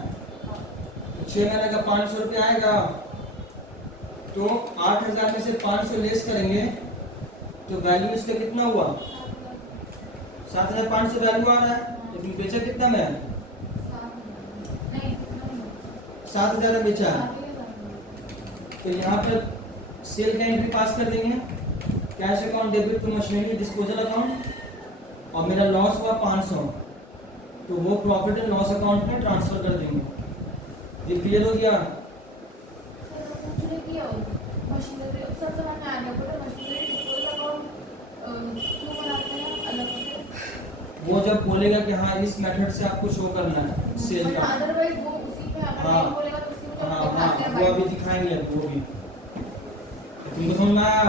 तो 6 महीने का 500 रुपया आएगा। तो 8,000 में से 500 लेस करेंगे तो वैल्यू इसका कितना हुआ? 7,500 वैल्यू आ रहा है, लेकिन बेचा कितना में है? 7,000 में बेचा है। तो यहाँ पर सेल का एंट्री पास कर देंगे, cash account debit to machinery disposal account, और मेरा लॉस हुआ 500, तो वो प्रॉफिट एंड लॉस अकाउंट में ट्रांसफर कर देंगे। ये क्लियर हो गया? वो जब बोलेगा कि हाँ इस मेथड से आपको शो करना है सेल का, अदरवाइज वो उसी में अगर हाँ। नहीं बोलेगा तो उसी में हाँ हाँ वो अभी दिखाएंगे आपको, वो भी तुमको समझ में आया?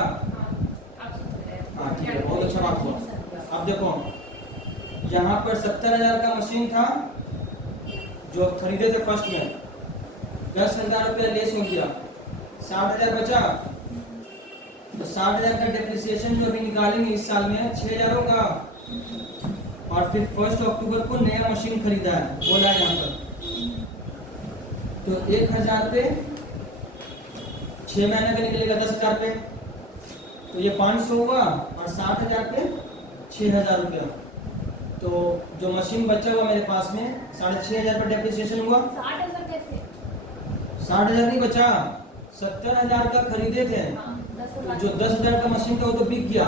हाँ ठीक है, बहुत अच्छा बात हुआ। अब देखो यहाँ पर 70,000 का मशीन था जो खरीदे थे फर्स्ट में, 10,000 रुपया लेस हो गया, 60,000 बचा। तो 60,000 का डेप्रिसिएशन जो अभी निकालेंगे इस साल में 6,000 होगा, और फिर 1 अक्टूबर को नया मशीन खरीदा है, बोला है यहाँ पर, तो 1,000 पे 6 महीने का निकलेगा 10,000 पे, तो ये 500 हुआ, और 60,000 पे 6,000 रुपया। तो जो मशीन बचा हुआ मेरे पास में 6,500 पर डेप्रिसिएशन हुआ। 60,000 कैसे? 60,000 नहीं बचा, 70,000 का खरीदे थे, तो जो 10,000 का मशीन था वो तो बिक गया,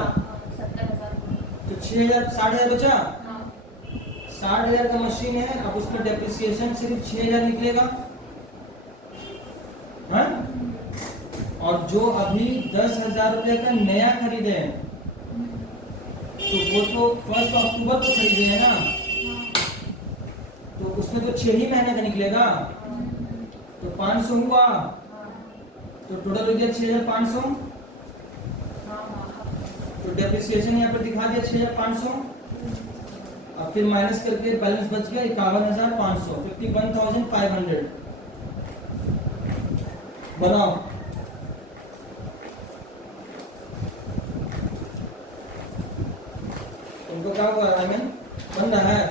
70,000 तो 6,000 60,000 बचा। 60,000 60,000 का मशीन है, अब उसमें डेप्रिसिएशन सिर्फ 6,000 निकलेगा, हाँ? और जो अभी 10,000 रुपये का नया खरीदे हैं, तो वो तो 1 अक्टूबर को खरीदे हैं ना, तो उसमें तो 6 ही महीने का निकलेगा, तो 500 हुआ, तो टोटल हो गया 6,500। तो डेप्रिसिएशन यहाँ पर दिखा दिया 6,500, और फिर माइनस करके बैलेंस बच गया 51,500, 51,500। बनाओ। तुमको क्या हुआ रायमन? बन रहा है?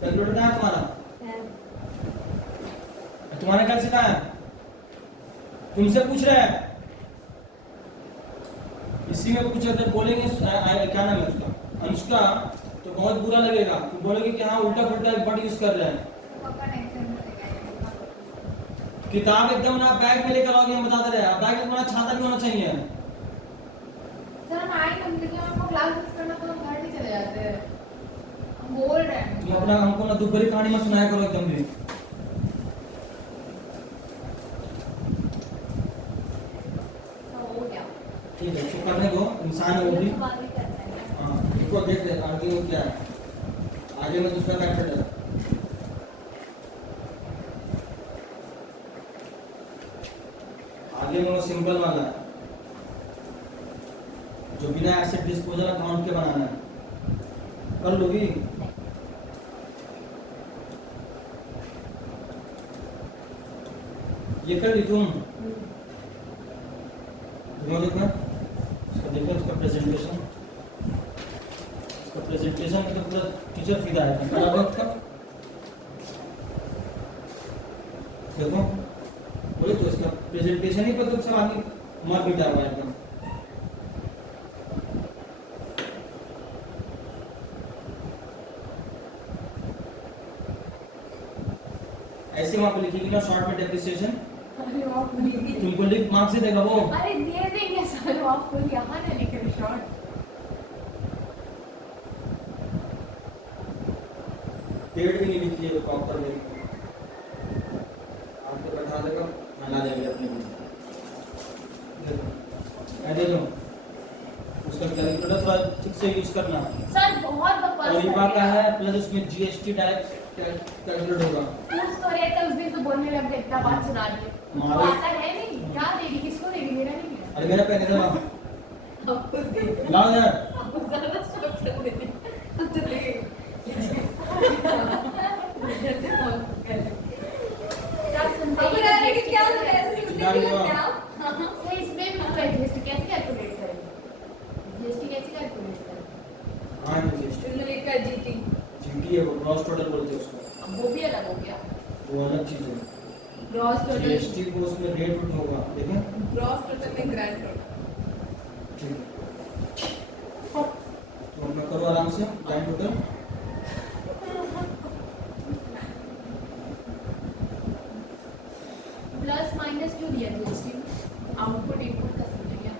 कैलकुलेटर कहाँ है तुम्हारा? तुम्हारे घर से कहाँ है? तुमसे पूछ रहे हैं। इसी में कुछ अगर बोलेंगे क्या नाम है उसका, अनुष्का, तो बहुत बुरा लगेगा, तो बोलेंगे कि हाँ उल्टा फुल्टा वर्ड यूज कर रहे हैं। पक्का टेंशन मिलेगा। किताब एकदम ना बैग में लेकर आओगे, हम बताते रहे, बैग में तुम्हारा छाता भी होना चाहिए। सर हम आए हम लेकिन हमको क्लास मिस करना तो हम घर नहीं चले जाते हैं, हम बोल रहे हैं। तुम अपना हमको ना दोपहरी कहानी मत सुनाया करो एकदम भी। तो हो गया। ठीक है, इसको करने दो, इंसान है वो भी। बात ही करना है। हाँ, इसको देख ले आगे वो क्या है, आगे में दूसरा मैथड है। आगे में वो सिंपल वाला है जो बिना एसेट डिस्पोजल अकाउंट के बनाना है। कर लोगी? ये कर ली तुम? देखो देखो इसका प्रेजेंटेशन, इसका प्रेजेंटेशन में तो पूरा टीचर फिदा है। बराबर इसका देखो, बोले तो इसका प्रेजेंटेशन ही पर तो सब आदमी मर मिटा हुआ है एकदम। ऐसे वहां पे लिखिएगी ना शॉर्ट में डेप्रिसिएशन, अरे आप बोलिए। तुमको लिख मार्क्स से देगा वो। अरे दे देंगे सर, आप बोलिए यहाँ ना लिखे शॉर्ट। पेड़ भी नहीं लिखिए प्रॉपर में, आपको बैठा देगा मिला देंगे अपने को। दे दो उसका कैलकुलेटर थोड़ा ठीक से यूज करना। सर बहुत बकवास और ईवा का कर है प्लस उसमें जीएसटी डायरेक्ट कैलकुलेट होगा। पूछ तो रहे थे उस दिन, तो बोलने लग गए, इतना बात सुना दिए। मारो। वो आता है नहीं, क्या देगी, किसको देगी, मेरा नहीं है। अरे मेरा पेन इधर लाओ, आपको दे लाओ यार। आपको ज़्यादा स्ट्रक्चर देने तो चले जैसे बहुत पहले क्या सुनते अब यार लेकिन क्या हो रहा है ऐसे सुनने यार के वो- लिए क्या तो इसमें जीएसटी कैसे कैलकुलेट करेंगे, जीएसटी कैसे कैलकुलेट करेंगे। हाँ जीएसटी तुमने लिखा है जीटी जीटी है, वो ग्रॉस टोटल बोलते हैं उसको, अब वो भी अलग हो गया। वो अलग चीज है। ग्रॉस टोटल जीएसटी को उसमें रेट उठ होगा, देखें। ग्रॉस टोटल में ग्रैंड टोटल ठीक है, तो अपना करो आराम से ग्रैंड टोटल। प्लस माइनस क्यों दिया जीएसटी में, आउटपुट इनपुट का समझिए,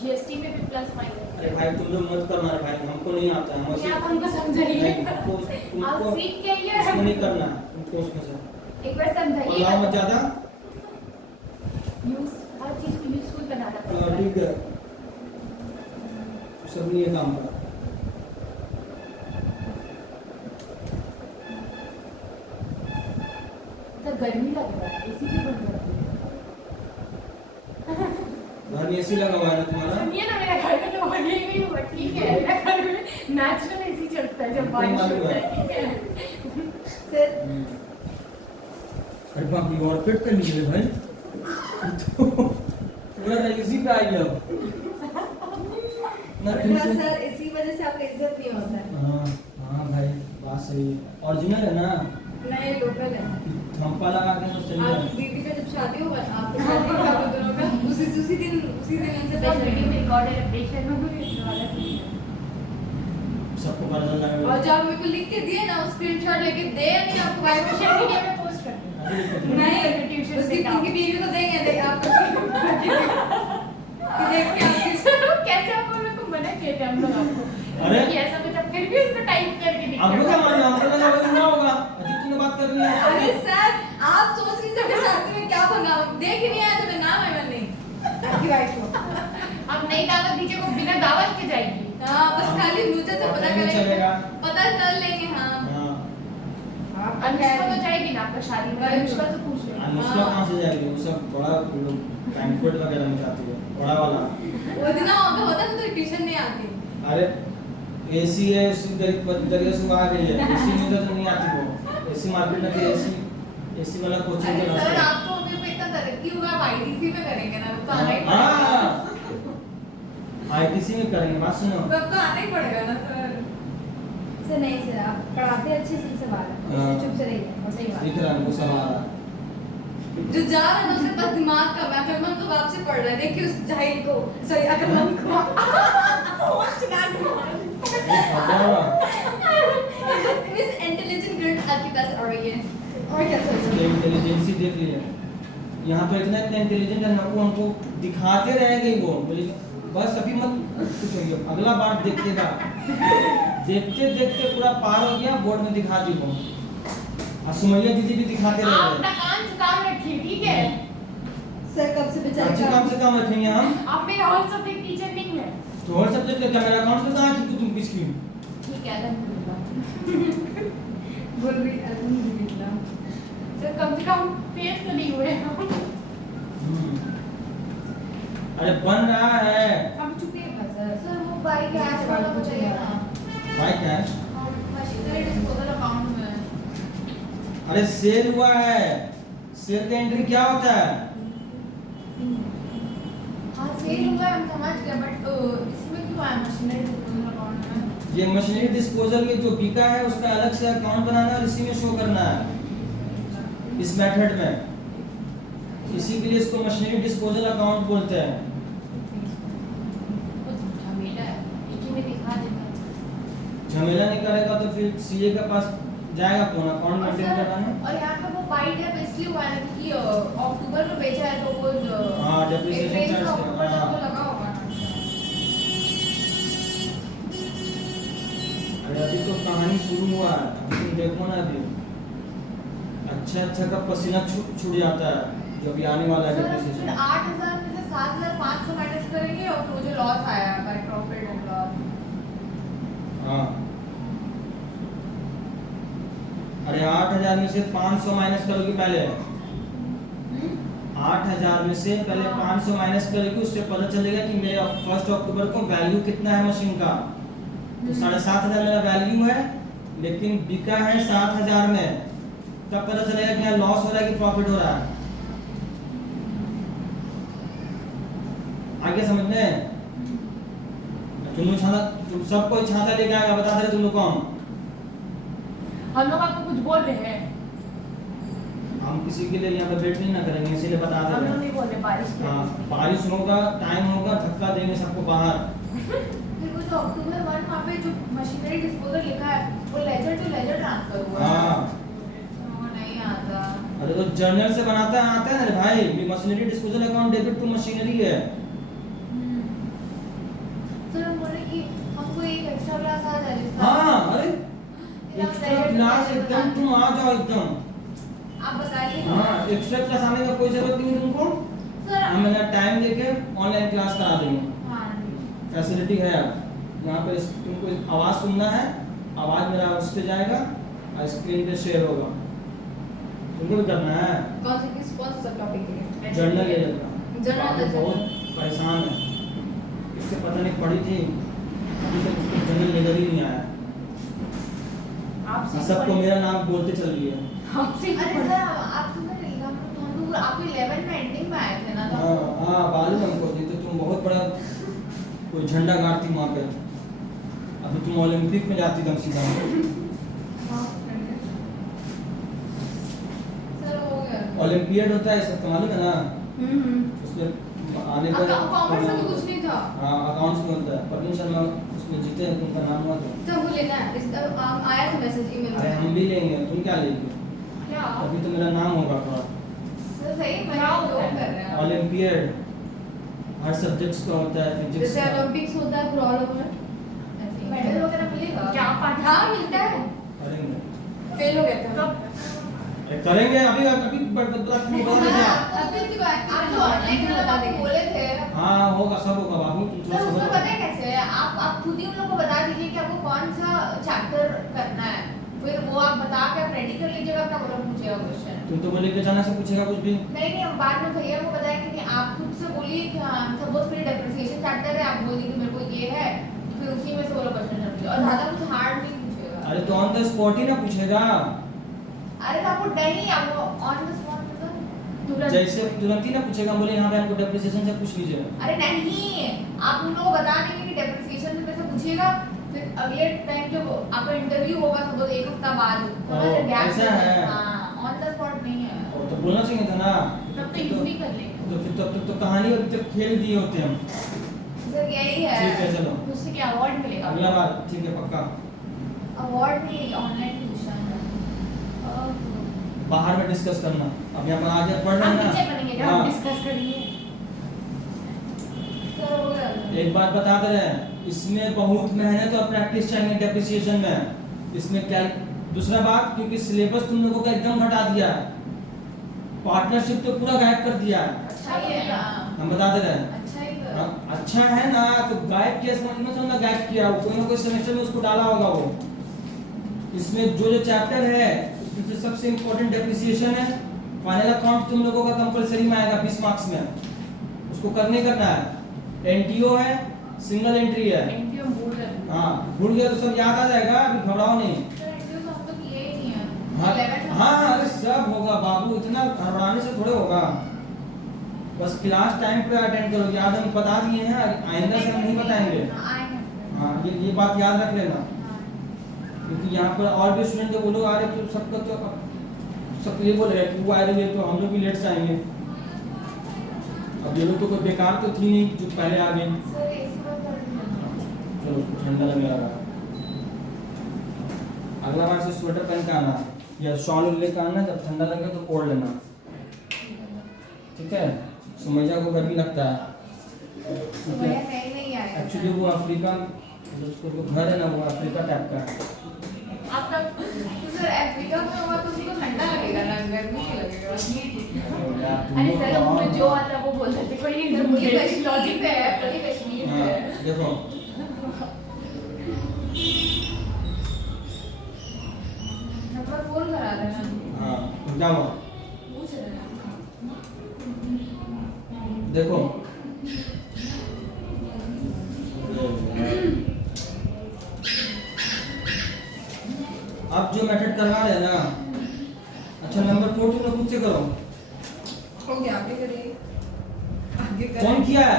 जीएसटी में भी प्लस माइनस। अरे भाई तुम लोग मत करना रे भाई, हमको नहीं आता है, हम क्या ऐसे आप हमको समझाइए, नहीं, हमको आप तुमको सीख के आइए। इसमें नहीं करना है, तुमको उसमें से एक बार समझाइए, बोलाओ मत ज्यादा। यूज हर चीज को यूजफुल बनाना पड़ता है। ठीक है, सब नहीं है काम का। तो गर्मी लग रहा है, एसी क्यों बंद कर दिया? घर में एसी लगा हुआ है ना तुम्हारा? सुनिए ना, मेरा घर में तो बनी नहीं हुआ, ठीक है, मेरा घर में नेचुरल एसी चलता है जब बारिश मालूम होता है। है, ठीक है। सर अरे बाप रे, और पेट कर निकले भाई। तो पूरा एसी पे आई अब ना तुम से। सर इसी वजह से आपका इज्जत नहीं होता है हाँ हाँ भाई, बात सही। ओरिजिनल है ना, नहीं लोकल है थंपा लगा के तो चलिए। आप बीबी का जब शादी होगा आपकी शादी होगा आप दोनों का उसी दिन उनसे बस वीडियो में रिकॉर्ड है, अपडेशन में वाला सीन है। सबको पता चल जाएगा। और जब आप मेरे को लिख के दिए ना स्क्रीनशॉट लेके दे नहीं आपको सोशल मीडिया में पोस्ट कर दूँ। अभी देखो तुम। नहीं ट्यूशन उसकी से काम। उनकी बीवी को देंगे देख आपको देख के आपकी कैसे आपको मेरे को मना किया था हम लोग आपको, अरे? कि ऐसा कुछ आप फिर भी उसको टाइप करके अब लोग क्या माने, हम लोग का वही ना होगा। अजीब की बात कर रही है। अरे सर आप सोच नहीं सकते शादी में क्या बना देख नहीं आया तो नाम है मैंने आपकी वाइफ को अब नहीं दावत दीजिए को बिना दावत के जाएगी। हाँ बस खाली ब्लूटूथ से पता नहीं करेंगे चलेगा। पता कर लेंगे हाँ हाँ, अनुष्का तो जाएगी ना आपका शादी में, वही तो। अनुष्का से पूछ लेना। अनुष्का कहाँ से जाएगी, वो सब बड़ा लोग बैंक्वेट वगैरह में जाती है, बड़ा वाला। वो दिन होता ना तो ट्यूशन नहीं आती अरे एसी है, उसी जगह से वो आ गई है, एसी में तो नहीं आती वो। एसी मार्केट में एसी वाला कोचिंग अरे के सर रास्ते। आपको अभी पे इतना तरक्की होगा आप आईटीसी पे करेंगे ना तो आना ही पड़ेगा हाँ, आईटीसी में करेंगे, बात सुनो। तो आपको आना ही पड़ेगा ना सर सर नहीं सर आप पढ़ाते अच्छे से सवाल हाँ। चुप से रहिए और सही बात दिख रहा है हमको सब आ रहा है। जो जा रहा है ना उसके पास दिमाग का है। अकलमंद तो बाप से पढ़ रहा है, देखिए उस जाहिल को, सॉरी अकलमंद को फोन चला मिस इंटेलिजेंट गर्ल आपके पास आ रही है। और क्या चल रहा है? इंटेलिजेंसी देख लिया, यहाँ तो इतना इतना इंटेलिजेंट है ना, वो हमको दिखाते रहेंगे वो, बोले बस अभी मत कुछ होइए, अगला बार देखिएगा। देखते देखते पूरा पार हो गया, बोर्ड में दिखा दी वो। और सुमैया दीदी भी दिखाते आप रहे। अपना काम से काम रखिए, ठीक है? सर कब से बेचारे अच्छे काम से काम रखेंगे हम। आप मेरे और सब्जेक्ट टीचर नहीं है। तो और सब्जेक्ट का क्या, मेरा अकाउंट्स में कहाँ थी तुम पिछली? ठीक है, अल्हम्दुलिल्लाह। बोल रही अल्हम्दुलिल्लाह। सर कम से कम फेल तो नहीं हुए हम। अरे बन रहा है अब चुप है सर। सर वो बाई कैश वाला को चाहिए ना, भाई कैश। मशीनरी डिस्पोजल अकाउंट में। अरे सेल हुआ है, सेल का एंट्री क्या होता है? हाँ सेल हुआ है, हम समझ गए, बट इसमें क्यों आया मशीनरी डिस्पोजल अकाउंट में? ये मशीनरी डिस्पोजल में जो बिका है उसका अलग से अकाउंट बनाना है और इसी में शो करना है, इस मेथड में। इसी के लिए इसको मशीनरी डिस्पोजल अकाउंट बोलते हैं। झमेला है, एक ही में दिखा देगा। झमेला नहीं करेगा तो फिर सीए के पास जाएगा कौन अकाउंट और मेंटेन सर, कराने? और यहाँ पे वो बाई टैप इसलिए हुआ है ना कि अक्टूबर में बेचा है तो वो हाँ, depreciation अप्रैल से charge का, अक्टूबर तक हाँ। तो लगा होगा ना। अरे अभी तो कहानी शुरू हुआ है, अभी तुम देखो ना, अभी अच्छा का पसीना छूट जाता है जो अभी आने वाला है सर फिर depreciation। 8,000 में से 7,500 माइनस करेंगे और फिर मुझे लॉस आया बाय प्रॉफिट एंड लॉस। हाँ, अरे 8,000 में से 500 माइनस करोगी पहले। 8,000 में से पहले 500 माइनस करेगी, उससे पता चलेगा कि मेरे 1 अक्टूबर को वैल्यू कितना है मशीन का। तो 7,500 मेरा वैल्यू है, लेकिन बिका है 7,000 में। तब पता चलेगा कि यहाँ लॉस हो रहा है कि प्रॉफिट हो रहा है। आगे समझने? तुम सब कोई छाता लेके आएगा, बता दे तुम लोग को हम लोग आपको कुछ बोल रहे हैं। हम किसी के लिए यहाँ पे वेट नहीं ना करेंगे, इसीलिए बता दे हम रहे लोग हैं। नहीं बोल रहे बारिश की हाँ, वजह से। बारिश होगा, टाइम होगा, धक्का देंगे सबको बाहर। फिर वो जो अक्टूबर 1 वहाँ पे जो मशीनरी डिस्पोजल लिखा है वो लेजर टू लेजर ट्रांसफर हुआ है। हाँ, वो नहीं आता। अरे तो जर्नल से बनाता है, आता है ना भाई, ये machinery disposal account debit to machinery है। सर हम बोल रहे कि हमको एक एक्स्ट्रा क्लास आ जाए जिसका हाँ, अरे एक्स्ट्रा क्लास एकदम तुम आ जाओ एकदम। आप बताइए। हाँ, एक्स्ट्रा क्लास आने का कोई जरूरत नहीं है तुमको। सर हम टाइम देके ऑनलाइन क्लास करा देंगे, हाँ फैसिलिटी है। यहाँ पे तुमको आवाज़ सुनना है, आवाज़ मेरा उस पे जाएगा और स्क्रीन पे शेयर होगा। तुमको भी करना है। कौन सा सब टॉपिक है? जर्नल ले लेना। जर्नल बाबू लेना। बहुत परेशान है, इससे पता नहीं पड़ी थी, अभी तक उसको जर्नल लेकर ही नहीं आया। आपसे सबको मेरा नाम बोलते चल रही है। आपसे अरे सर आप हम लोग आप 11 में एंडिंग में आए थे ना तो हाँ हाँ, मालूम हमको जी, तो तुम बहुत बड़ा कोई झंडा गाड़ती वहाँ पे। अभी तुम ओलंपिक में जाती दम सीधा। सर हो गया। ओलंपियड होता है सब, मालूम है ना? उसमें आने का कॉमर्स में तो कुछ नहीं था। हाँ, अकाउंट्स में होता है। प्रवीण शर्मा उसमें जीते हैं, तुमका नाम हुआ था। तो वो लेना है, इस आया था मैसेज ईमेल अरे हम भी लेंगे, तुम क्या लेंगे? क्या? अभी तो मेरा नाम होगा थोड़ा। सर सही मैं क्या जो होता है? कर रहे हैं ओलंपियड हर सब्जेक्ट्स का होता है, फिजिक्स जैसे का। ओलंपिक्स होता है फॉर ऑल ओवर। मेडल वगैरह मिलेगा क्या पार्टी? हाँ मिलता है। करेंगे, फेल हो गया था। कब? अरे करेंगे अभी अभी बता क्या? अभी की बात आप जो ऑनलाइन में बता देंगे बोले थे हाँ होगा, सब होगा बाबू, तुम सर थोड़ा उसमें समझो। पता है कैसे है आप खुद ही उन लोगों को बता दीजिए कि आपको कौन सा चैप्टर करना है, फिर वो आप बता के आप रेडी कर लीजिएगा, अपना वो लोग पूछेगा क्वेश्चन। तुम तो बोले कि जाना से पूछेगा कुछ भी। नहीं हम बाद में भैया को बताया कि आप खुद से बोलिए कि हाँ सपोज मेरी डेप्रिसिएशन चैप्टर है, आप बोल दीजिए कि मेरे को ये है, फिर उसी में से वो लोग क्वेश्चन पूछेगा और ज्यादा कुछ हार्ड नहीं पूछेगा। अरे तो ऑन द स्पॉट ही ना पूछेगा, अरे तो आपको नहीं आपको ऑन द स्पॉट मतलब तुरंत जैसे तुरंत ही ना पूछेगा, बोले यहाँ पे हमको डेप्रिसिएशन से पूछ लीजिए। अरे नहीं आप उन लोगों को बता देंगे कि डेप्रिसिएशन में से पूछिएगा, फिर अगले टाइम जब आपका इंटरव्यू होगा सपोज एक हफ्ता बाद ऐसा है। हाँ ऑन द स्पॉट नहीं है। और तो बोलना चाहिए था ना। तब तो इजीली कर लेंगे। तो फिर तब तो कहानी अभी तक खेल दिए होते हम। सर यही ठीक है है। चलो उससे क्या अवार्ड मिलेगा? अगला बार ठीक है पक्का। अवार्ड नहीं, ऑनलाइन ट्यूशन है। बाहर में डिस्कस करना। अब यहाँ पर आगे पढ़ रहे हम हैं ना। नीचे बनेंगे जब हाँ। हम डिस्कस करेंगे। सर हो गया। एक बात बता दे रहे हैं, इसमें बहुत मेहनत और प्रैक्टिस चाहिए डेप्रिसिएशन में। इसमें क्या दूसरा बात, क्योंकि सिलेबस तुम लोगों का एकदम घटा दिया है, पार्टनरशिप तो पूरा गायब कर दिया है। अच्छा ही है ना। हम बता दे रहे हैं। अच्छा ही तो। हाँ, अच्छा है ना, तो गायब किया समझ में समझना, गायब किया वो कोई ना कोई सेमेस्टर में उसको डाला होगा वो। इसमें जो जो चैप्टर है उसमें से सबसे इम्पोर्टेंट डेप्रिसिएशन है। फाइनल अकाउंट तुम लोगों का कंपलसरी में आएगा 20 मार्क्स में, उसको करने करना है। एनटीओ है, सिंगल एंट्री है। एनटीओ भूल गए। हाँ भूल गया तो सब याद आ जाएगा, अभी घबराओ नहीं। सर इंटरव्यू तो हम तो किए ही नहीं है। हाँ 11th में- हाँ अरे सब होगा बाबू, इतना घबराने से थोड़े होगा। बस क्लास टाइम पे अटेंड करो, याद हम बता दिए हैं, आइंदा से हम नहीं बताएंगे। हाँ, आएंगे। हाँ ये बात याद रख लेना, हाँ। क्योंकि यहाँ पर और भी स्टूडेंट जो बोलो आ रहे तो सबका तो सब ये बोल रहे हैं कि वो आए रहे तो हम लोग भी लेट से आएंगे। अब ये लोग तो कोई बेकार तो थी नहीं जो पहले आ गए। सर इसी बात कर रही हूँ। चलो उसको ठंडा लगने लगा। अगला बार से स्वेटर पहन के आना या शॉल लेकर आना, जब ठंडा लगे तो ओढ़ लेना, ठीक है। सुमैया को गर्मी लगता है सुबह नहीं आएगा। एक्चुअली वो अफ्रीका, उसको जो घर है ना वो अफ्रीका टाइप का है। आपका तो सर अफ्रीका में होगा तो उसको ठंडा लगेगा ना, गर्मी नहीं लगेगा। अरे सर मुझे जो आता है वो बोलते थे, कोई ये इंटरव्यू लॉजिक है, ये कश्मीर हाँ है। देखो नंबर 4 करा देना। हाँ क्या हुआ पूछ रहे हैं। देखो आप जो मेथड करवा रहे हैं ना, अच्छा नंबर 4 तुम लोग खुद से करो। हो गया, आगे करिए। आगे करिए। कौन किया है?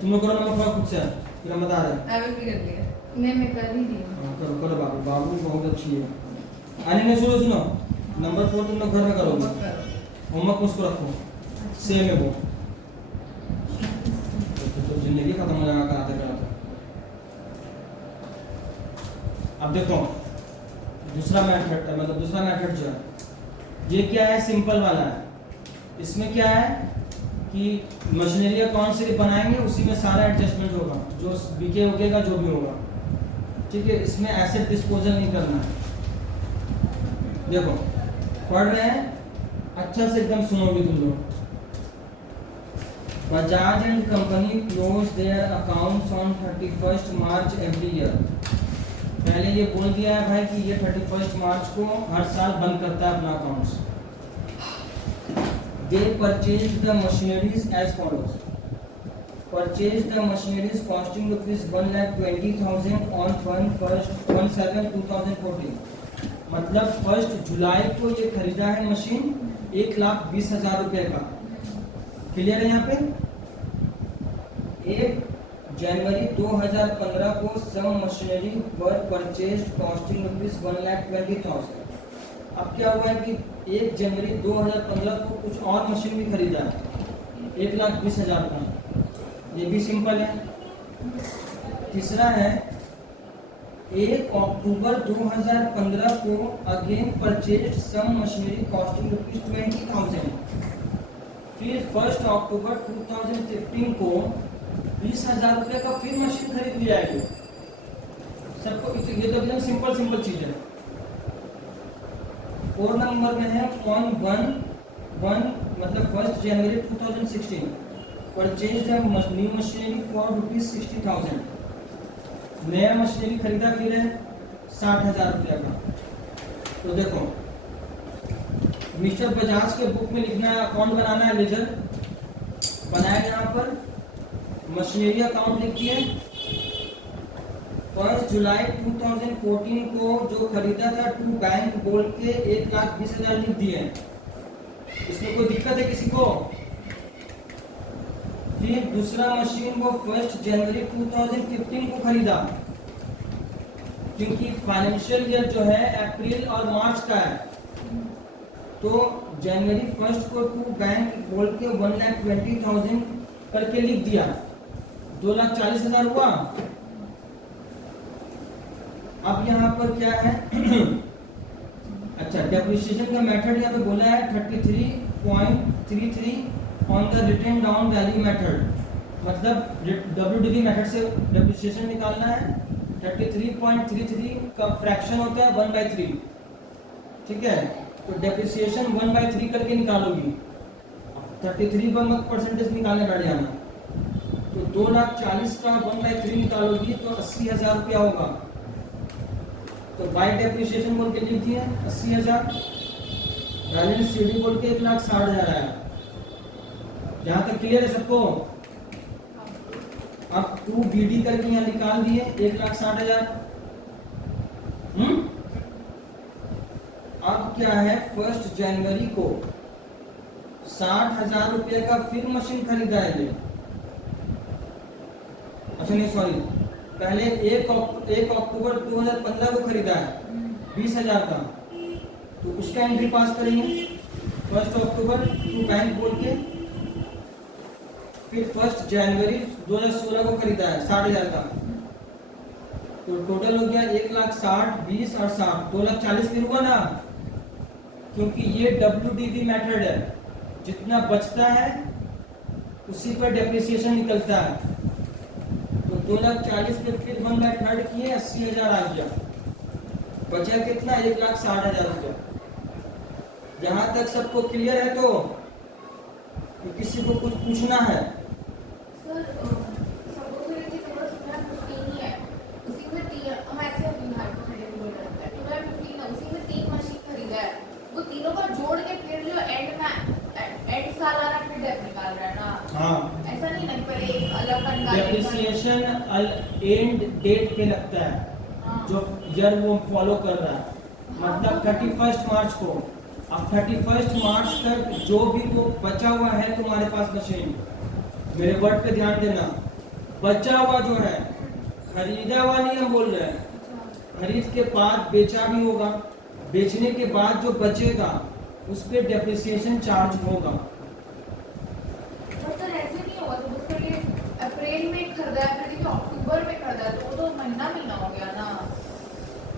तुम लोग करो नंबर 4 खुद से, फिर हम बता रहे हैं। आई विल भी कर लिया। मैं कर ही दी हूँ। हाँ, करो करो बाबू, बाबू बहुत अच्छी है। आने में सुनो सुनो, नंबर 4 तुम लोग घर में करोगे, होमवर्क करो। होमवर्क उसको रखो, सेम है वो। तो जिंदगी खत्म हो जाएगा कराते कराते। अब देखो दूसरा मेथड, मतलब दूसरा मेथड जो है ये क्या है, सिंपल वाला है। इसमें क्या है कि मशीनरी अकाउंट से बनाएंगे, उसी में सारा एडजस्टमेंट होगा, जो बिके उगेगा जो भी होगा, ठीक है। इसमें एसेट डिस्पोजल नहीं करना है। देखो पढ़ रहे हैं, अच्छा से एकदम सुनोगे तुम लोग। Bajaj and company close their accounts on 31st March every year. पहले ये बोल दिया है भाई कि ये 31st मार्च को हर साल बंद करता है अपना accounts. They purchased the machineries as follows. Purchased the machineries costing ₹1,20,000 on 1/7/2014. मतलब 1 जुलाई को ये खरीदा है मशीन 1,20,000 रुपए का। क्लियर है यहाँ पे? 1 जनवरी 2015 को सम मशीनरी वर परचेज्ड कॉस्टिंग ₹1,20,000। अब क्या हुआ है कि 1 जनवरी 2015 को कुछ और मशीन भी खरीदा है 1,20,000 का। ये भी सिंपल है। तीसरा है 1 अक्टूबर 2015 को अगेन परचेज्ड सम मशीनरी कॉस्टिंग ₹20,000। फिर 1 अक्टूबर 2015 को 20,000 रुपये का फिर मशीन खरीद लिया है। सबको ये तो एकदम सिंपल सिंपल चीज है। 4 नंबर में है 1/1 मतलब 1 जनवरी 2016 परचेज्ड न्यू मशीनरी फॉर ₹60,000। नया मशीनरी खरीदा फिर है 60,000 रुपया का। तो देखो मिस्टर बजाज के बुक में लिखना है, अकाउंट बनाना है, लेजर बनाया। यहाँ पर मशीनरी अकाउंट लिखिए 1 जुलाई 2014 को जो खरीदा था टू बैंक बोल के 1,20,000 लिख दिए। इसमें कोई दिक्कत है किसी को? फिर दूसरा मशीन वो 1 जनवरी 2015 को खरीदा, क्योंकि फाइनेंशियल ईयर जो है अप्रैल और मार्च का है, तो जनवरी 1 को तू बैंक बोल के 1,20,000 करके लिख दिया, 2,40,000 हुआ। अब यहाँ पर क्या है अच्छा, डेप्रिसिएशन का मेथड यहाँ पे बोला है 33.33 on the written down value method, मतलब WDV मेथड से डेप्रिसिएशन निकालना है। 33.33 का फ्रैक्शन होता है 1/3, ठीक है। तो डेप्रिसिएशन 1/3 करके निकालोगी, 33 पर मत परसेंटेज निकालने बैठ जाना। तो 2,40,000 का 1/3 निकालोगी तो 80,000 रुपया होगा। तो बाय डेप्रिसिएशन बोल के लिख दिए 80,000, बैलेंस सीडी बोल के 1,60,000 आया। यहाँ तक क्लियर है सबको? अब 2BD करके यहाँ निकाल दिए 1,60,000। अब क्या है, 1 जनवरी को 60,000 रुपये का फिर मशीन खरीदा है ये। अच्छा नहीं सॉरी, पहले 1 अक्टूबर 2015 को खरीदा है 20,000 का, तो उसका एंट्री पास करेंगे 1 अक्टूबर टू बैंक बोल के। फिर 1 जनवरी 2016 को खरीदा है 60,000 का, तो टोटल हो गया 1,60,000, 20 और 60, 2,40,000 फिर हुआ ना, क्योंकि ये WDV मेथड है, जितना बचता है उसी पर डेप्रिसिएशन निकलता है। तो 2,40,000 पे फिर 1/3 किए 80,000 आ गया, बचा कितना 1,60,000 रुपया। जहां तक सबको क्लियर है तो किसी को कुछ पूछना है? सर सपोज ये चीज अगर 15 ही है, उसी में 3 हम ऐसे अपनी हार्ट खरीद बोल रहे हैं 15 है, उसी में 3 मशीन खरीदा है, वो तीनों का जोड़ के फिर जो एंड साल आ रहा फिर डेप निकाल रहा है ना। हाँ, ऐसा नहीं ना कि पहले एक अलग का निकाल डेप्रिसिएशन एंड डेट पे लगता है, जो ईयर वो फॉलो कर रहा है, मतलब 31 मार्च को। अब 31 मार्च तक जो भी वो बचा हुआ है तुम्हारे पास मशीन, मेरे वर्ड पे ध्यान देना, बचा हुआ जो है, खरीदा हुआ नहीं हम बोल रहे हैं, खरीद के बाद बेचा भी होगा, बेचने के बाद जो बचेगा उस पे डेप्रिसिएशन चार्ज होगा। सर ऐसे नहीं होगा, तो उसके लिए अप्रैल में खरीदा है, फिर जो अक्टूबर में खरीदा है, तो वो तो महीना हो गया ना।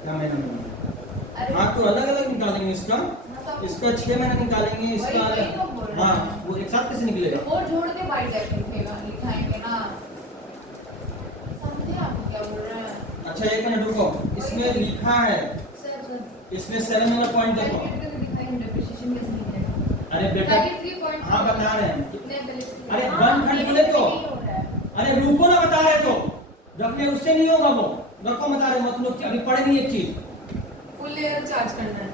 क्या महीना? अरे हाँ, तो अलग अलग निकालेंगे इसका 6 महीने निकालेंगे इसका। वही तो बोल रहे हैं। हाँ, वो एक साथ कैसे निकलेगा? वो जोड़ के बाई डेप लिखाएंगे ना, समझे आप क्या बोल रहे हैं? अच्छा एक मिनट रुको, इसमें लिखा है, इसमें 7 नंबर पॉइंट देखो। अरे बेटा, हाँ बता रहे हैं। अरे 1/3 बोले तो, अरे रुको ना, बता रहे तो रखने उससे नहीं होगा, वो रखो बता रहे, मतलब अभी पढ़ेंगे एक चीज, फुल लेयर चार्ज करना है,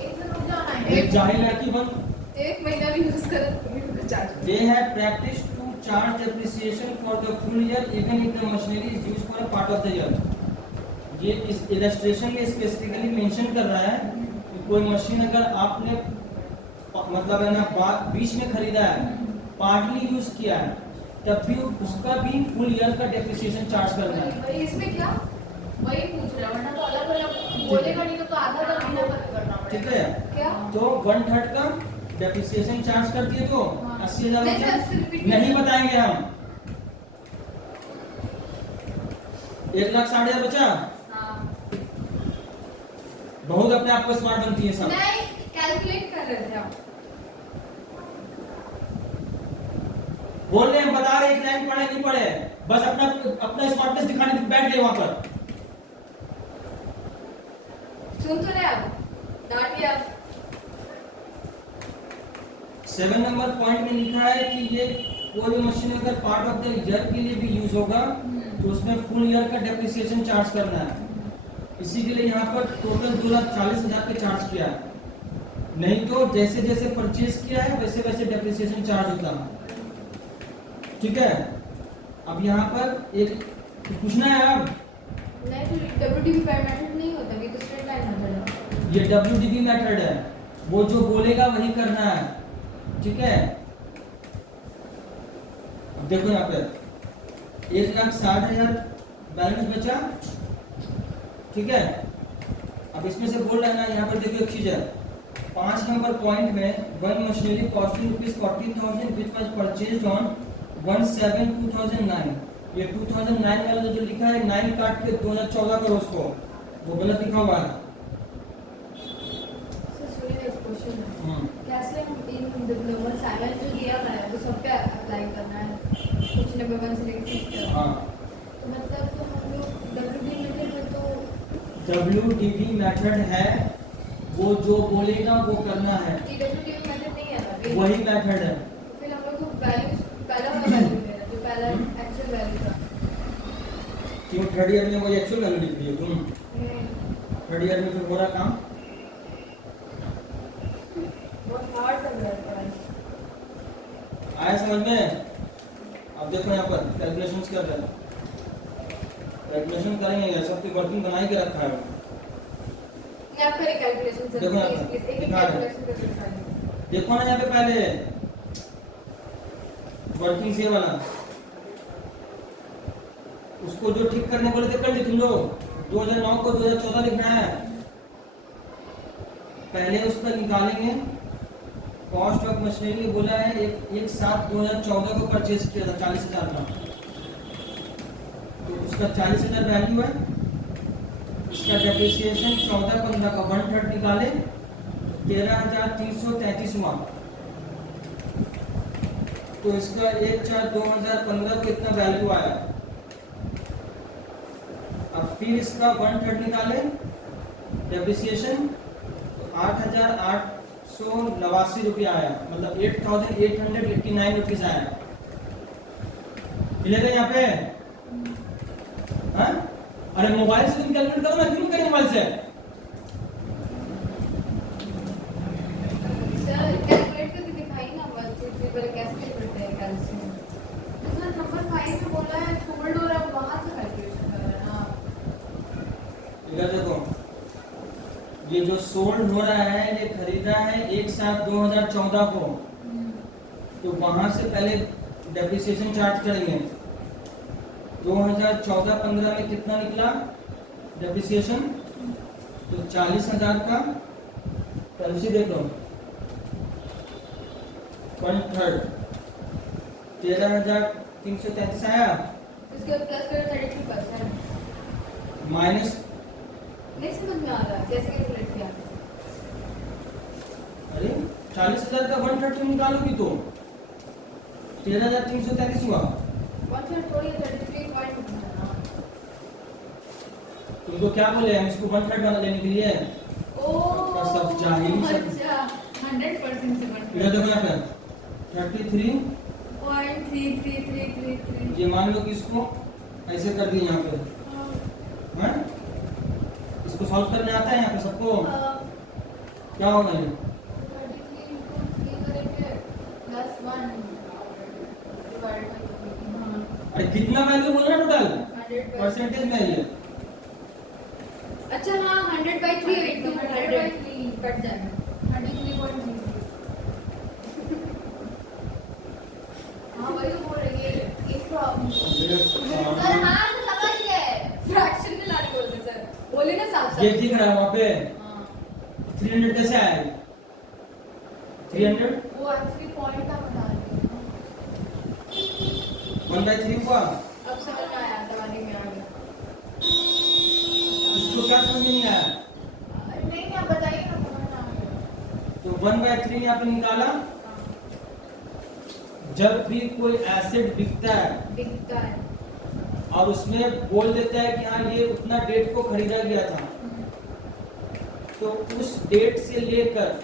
एक मिनट रुक जाना है। एक जाहिल लड़की बन। 1 महीना भी यूज करे तो भी charge. They have practiced to charge depreciation for the full year even if the machinery is used for a part of the year. ये इस इलस्ट्रेशन में स्पेसिफिकली मेंशन कर रहा है कि कोई मशीन अगर आपने मतलब है ना बीच में खरीदा है, पार्टली यूज किया है, तब भी उसका भी फुल ईयर का डेप्रिसिएशन चार्ज करना है। वही इसमें क्या वही पूछ रहा है, वरना तो अलग अलग बोलेगा नहीं तो आधा महीना करना पड़ेगा। ठीक है, क्या तो 1/3 का डेप्रिसिएशन चार्ज कर दिए तो 80,000 नहीं, रुपया सर, repeat नहीं बताएंगे हम। 1,60,000 बचा। हाँ। बहुत अपने आप को स्मार्ट बनती है सब। नहीं, कैलकुलेट कर रहे थे आप। बोल रहे हैं, बता रहे, एक लाइन पढ़े नहीं पढ़े, बस अपना अपना स्मार्टनेस दिखाने बैठ गए वहां पर। सुन तो रहे आप, डांट दिया आप। 7 नंबर पॉइंट में लिखा है कि ये कोई भी मशीन अगर पार्ट ऑफ द ईयर के लिए भी यूज होगा तो उसमें फुल ईयर का डेप्रिसिएशन चार्ज करना है। इसी के लिए यहाँ पर टोटल 2,40,000 पे चार्ज किया है, नहीं तो जैसे जैसे परचेज किया है वैसे वैसे डेप्रिसिएशन चार्ज होता है। ठीक है, अब यहाँ पर एक पूछना है अब, नहीं तो WDV पैरामीटर नहीं होता, ये तो स्ट्रेट लाइन मेथड है। ये WDV मेथड है, वो जो बोलेगा वही करना है। ठीक है, अब देखो यहाँ पे 1,60,000 बैलेंस बचा। ठीक है, अब इसमें से बोल रहा है ना, यहाँ पर देखो एक चीज है, 5 नंबर पॉइंट में one machinery costing ₹40,000 which was purchased on 1/7/2009। ये 2009 वाला जो लिखा है 9 काट के 2014 करो उसको, वो गलत लिखा हुआ है। सर सुनिए एक क्वेश्चन है, हम्म, कैसे हम इन डिप्लोमा असाइनमेंट जो दिया हुआ है वो सब पे अप्लाई करना है, कुछ नंबर 1 से लेकर 6 तक, हाँ तो मतलब तो हम लोग डब्ल्यूडी मेथड में तो WDV मेथड है, वो जो बोलेगा वो करना है, ये डब्ल्यूडी मेथड नहीं है ना, वही मेथड है। फिर हम लोग को वैल्यूज पहला वाला वैल्यू लेना जो पहला एक्चुअल वैल्यू था। क्यों थर्ड ईयर में वही एक्चुअल वैल्यू लिख दिए तुम? थर्ड ईयर में फिर हो रहा काम। बहुत हार्ड लग रहा है पढ़ाई। आया समझ में? अब देखो यहाँ पर कैलकुलेशन कर रहे हैं, कैलकुलेशन करेंगे, ये सब तो वर्किंग बना के रखा है। नहीं आप करें कैलकुलेशन सर, देखो यहाँ प्लीज पर, प्लीज एक दिखा रहे हैं। कैलकुलेशन करके दिखाइए। देखो ना यहाँ पे पहले वर्किंग से वाला, उसको जो ठीक करने बोले थे कर ली तुम लोग। 2009 को 2014 लिखना है। पहले उसका निकालेंगे, कॉस्ट ऑफ मशीनरी बोला है 1/7/2014 को परचेज किया था 40,000 का, तो उसका 40,000 वैल्यू है। इसका डेप्रिसिएशन 14/15 का 1/3 निकाले, 13,333 हुआ। तो इसका 1/4/2015 को इतना वैल्यू आया। अब फिर इसका 1/3 निकाले, डेप्रिसिएशन 8,889 रुपया आया, मतलब 8,889 रुपीज आया। मिलेगा यहाँ पे? हाँ? अरे मोबाइल से तुम कैलकुलेट करो ना, क्यों नहीं करें मोबाइल से? सर कैलकुलेट करके दिखाइए ना, 1 2 3 पर कैसे करते हैं कैलकुलेशन। तो सर नंबर 5 में बोला है सोल्ड हो रहा है, वहां से कैलकुलेशन कर रहे हैं ना। इधर देखो, ये जो सोल्ड हो रहा है ये खरीदा है 1/7/2014 को, तो वहां से पहले डेप्रिसिएशन चार्ज करेंगे। 2014-15 में कितना निकला डेप्रिसिएशन? तो 40,000 का पहले देख लो, 1/3 13,333 आया, उसके बाद प्लस करो 32%। माइनस नहीं समझ में आ रहा कैसे कैलकुलेट किया। अरे 40,000 का 1/3 तुम निकालोगी तो 13,333 हुआ। 1/3 थोड़ी 33 पॉइंट है ना। तुमको क्या बोले हम इसको 1/3 बना लेने के लिए? ओह सब जाहिल सब। अच्छा 100% से इधर देखो यहाँ पे 33, 0.333333। ये मान लो कि इसको ऐसे कर दिए यहाँ पे, हैं? इसको सॉल्व करने आता है यहाँ पे सबको? क्या होगा ये? 33 into 3 करेंगे प्लस 1 डिवाइड बाय 3। हाँ अरे कितना वैल्यू बोल रहा टोटल 100%। परसेंटेज में है ये? अच्छा हाँ 100/3 into 100 कट जाएगा। 33.3। हाँ वही तो बोल रही है, एक प्रॉब्लम। सर हाँ तो समझ गए। फ्रैक्शन में लाने बोलते सर, बोले ना साफ साफ। ये दिख रहा है वहाँ पे हाँ 300 कैसे आया? 300 वो एक्चुअली पॉइंट आप बता रहे हो। 1/3 हुआ। अब समझ में आया, दिमाग में आ गया। इसको क्या समझ में नहीं आया? नहीं आप बताइए ना, समझ ना आ गया। तो 1/3 यहाँ पे निकाला। जब भी कोई एसेट बिकता है दिखता है। और उसमें बोल देता है कि हाँ ये उतना डेट को खरीदा गया था, तो उस डेट से लेकर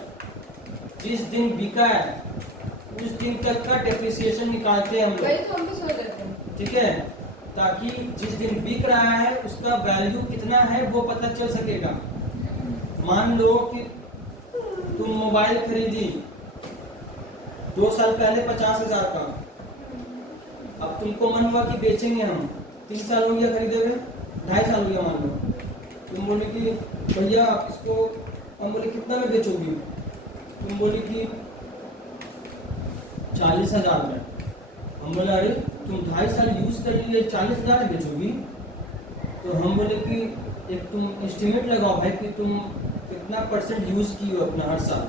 जिस दिन बिका है उस दिन तक का डेप्रिसिएशन निकालते हैं हम वही लोग, तो हम भी सोच रहे थे। ठीक है? ताकि जिस दिन बिक रहा है उसका वैल्यू कितना है वो पता चल सकेगा। मान लो कि तुम मोबाइल खरीदी 2 साल पहले 50,000 का, अब तुमको मन हुआ कि बेचेंगे हम, 3 साल हो गया खरीदे हुए, 2.5 साल हो गया मान लो, तुम बोले कि भैया आप इसको, हम बोले कितना में बेचोगी? तुम बोले कि 40,000 में। हम बोले अरे तुम 2.5 साल यूज कर लिए 40,000 में बेचोगी? तो हम बोले कि एक तुम एस्टिमेट लगाओ भाई कि तुम कितना % यूज की हो अपना हर साल,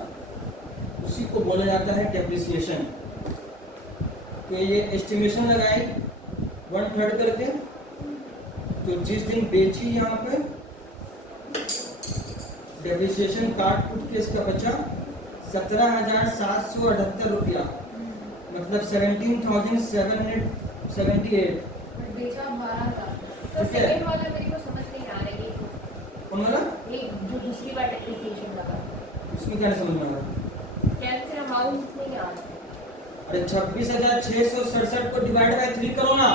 उसी को बोला जाता है डेप्रिसिएशन। तो ये एस्टिमेशन लगाई 1/3 करके, तो जिस दिन बेची यहाँ पे डेप्रिसिएशन काट कूट के इसका बचा 17,778 रुपया, मतलब 17,778। बेचा 12,000। तो ठीक है। सेकंड वाला मेरे को समझ नहीं आ रहा है, कौन वाला? ये जो दूसरी बार डेप्रिसिएशन वाला इसमें क्या नहीं समझ में आ रहा? कैसे अमाउंट नहीं आ रहा है। अरे 26,667 को डिवाइड बाय 3 करो ना।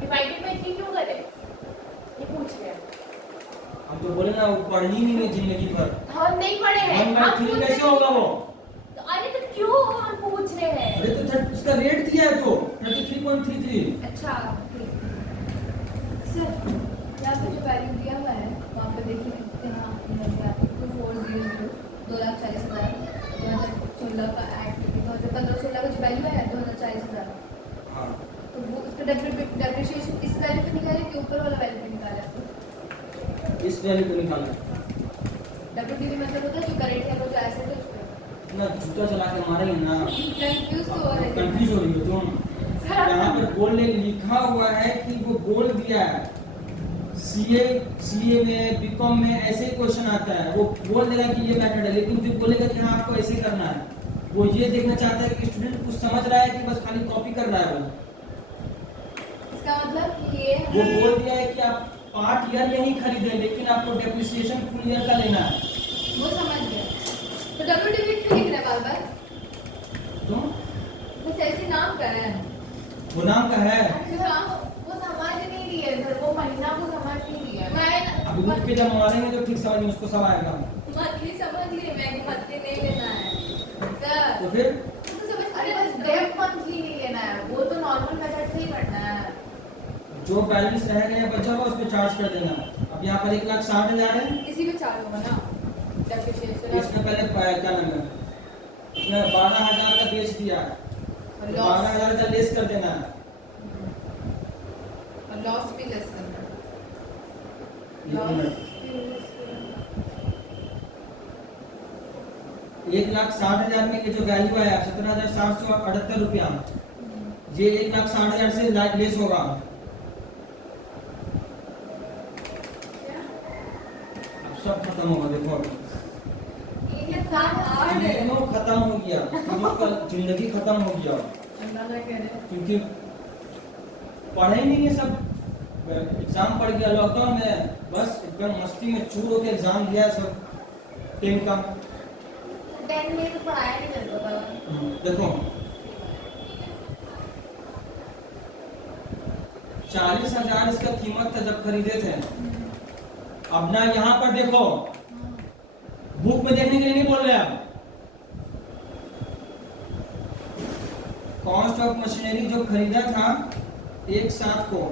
डिवाइडेड बाय 3 क्यों करे, ये पूछ रहे हैं। हम तो बोले ना, वो पढ़ी नहीं है जिंदगी भर। हम नहीं पढ़े हैं। 1/3 कैसे होगा वो? अरे तो क्यों हम पूछ रहे हैं। अरे तो उसका रेट दिया है तो 33.33। अच्छा सर यहाँ पे जो वैल्यू दिया हुआ है वहाँ पे देखिए यहाँ 2400 2,40,000 2016 का एक्ट 2015-16 का जो वैल्यू है 2,40,000। हाँ, तो वो उसका डेप्रिसिएशन इस वैल्यू पे निकाले कि ऊपर वाला वैल्यू पे निकाला? इस वैल्यू को निकालना है। डब्ल्यूटीवी मतलब होता है जो करेंट है वो जो एसेट है उस पे। ना जूता चला के मारेंगे ना, कंफ्यूज तो हो रहे हैं। कंफ्यूज हो रही हो तुम। यहाँ पर बोल लिखा हुआ है कि वो बोल दिया है, सीए में बीकॉम में ऐसे ही क्वेश्चन आता है, वो बोल देगा कि ये मेथड है, लेकिन फिर बोलेगा कि हाँ आपको ऐसे करना है। वो ये देखना चाहता है कि स्टूडेंट कुछ समझ रहा है कि बस खाली कॉपी कर रहा है। इसका मतलब कि ये वो बोल दिया है कि आप पार्ट ईयर में ही खरीदें, लेकिन आपको डेप्रिसिएशन फुल ईयर का लेना है। वो समझ गया। तो डब्ल्यूटीवी क्यों लिख रहे हैं बार-बार? तो बस ऐसे नाम कर रहे हैं। वो नाम का है। वो समझ नहीं रही है सर, वो महीना को समझ नहीं रही है। मैं अब रुक के जब मारेंगे तो ठीक समझ में उसको सब आएगा। मंथली समझ लिए, मैं मंथली नहीं लेना है सर। तो फिर तो समझ, अरे बस डेप मंथली नहीं लेना है, वो तो नॉर्मल मेथड से ही करना है। जो बैलेंस रह गया बचा हुआ उस पे चार्ज कर देना। अब यहाँ पर 1,60,000 है, इसी में चार्ज होगा ना डेप्रिसिएशन। इसमें पहले क्या नाम है, इसमें 12,000 का बेच दिया है, और तो लॉस 12,000 का लेस कर देना है। और लॉस भी लेस करना है। एक मिनट, 1,60,000 में ये जो वैल्यू आया 17,778 रुपया, ये 1,60,000 से लेस होगा। अब सब खत्म होगा, देखो ये साथ हार्ड है। तीनों खत्म हो गया, तीनों का जिंदगी खत्म हो गया, अंदाजा कह रहे हैं। क्योंकि पढ़े ही नहीं है सब। एग्जाम पड़ गया लॉकडाउन में, बस एकदम मस्ती में चूर होकर एग्जाम दिया सब 10 का। 10 में तो पढ़ाया नहीं चलता था। देखो 40,000 इसका कीमत था जब खरीदे थे। अब ना यहाँ पर देखो, बुक में देखने के लिए नहीं बोल रहे आप। कॉस्ट ऑफ मशीनरी जो खरीदा था एक साथ को,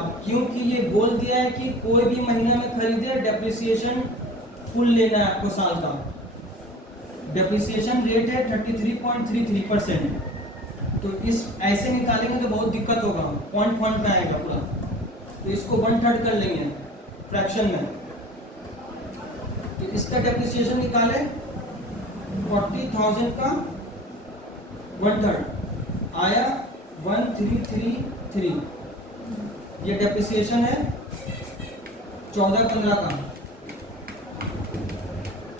अब क्योंकि ये बोल दिया है कि कोई भी महीने में खरीदे डेप्रिसिएशन फुल लेना है आपको साल का। डेप्रिसिएशन रेट है 33.33%। तो इस ऐसे निकालेंगे तो बहुत दिक्कत होगा, पॉइंट में आएगा पूरा। तो इसको 1/3 कर लेंगे फ्रैक्शन में। तो इसका डेप्रिसिएशन निकाले 40,000 का 1/3 आया 1333। ये डेप्रिसिएशन है 14-15 का,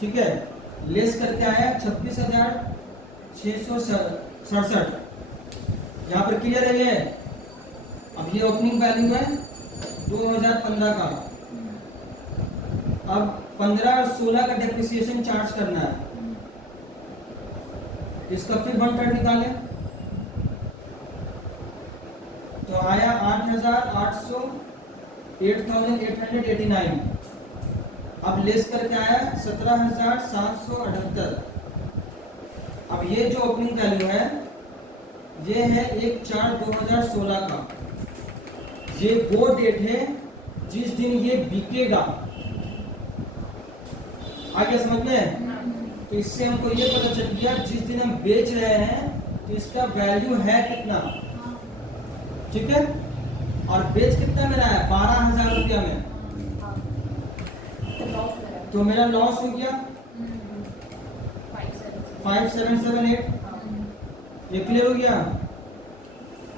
ठीक है। लेस करके आया 26,667। यहाँ पर क्लियर है ये। अब ये ओपनिंग वैल्यू है 2015 का। अब 15 और 16 का डेप्रिसिएशन चार्ज करना है, इसका फिर 1/3 निकाले तो आया 8,889। अब लेस करके आया 17,778। अब ये जो ओपनिंग वैल्यू है ये है 1/4/2016 का। ये वो डेट है जिस दिन ये बिकेगा। आगे समझ में? तो इससे हमको ये पता चल गया जिस दिन हम बेच रहे हैं तो इसका वैल्यू है कितना, ठीक है। और बेच कितना मेरा है 12,000 रुपया में, तो मेरा लॉस हो गया 5778। ये क्लियर हो गया।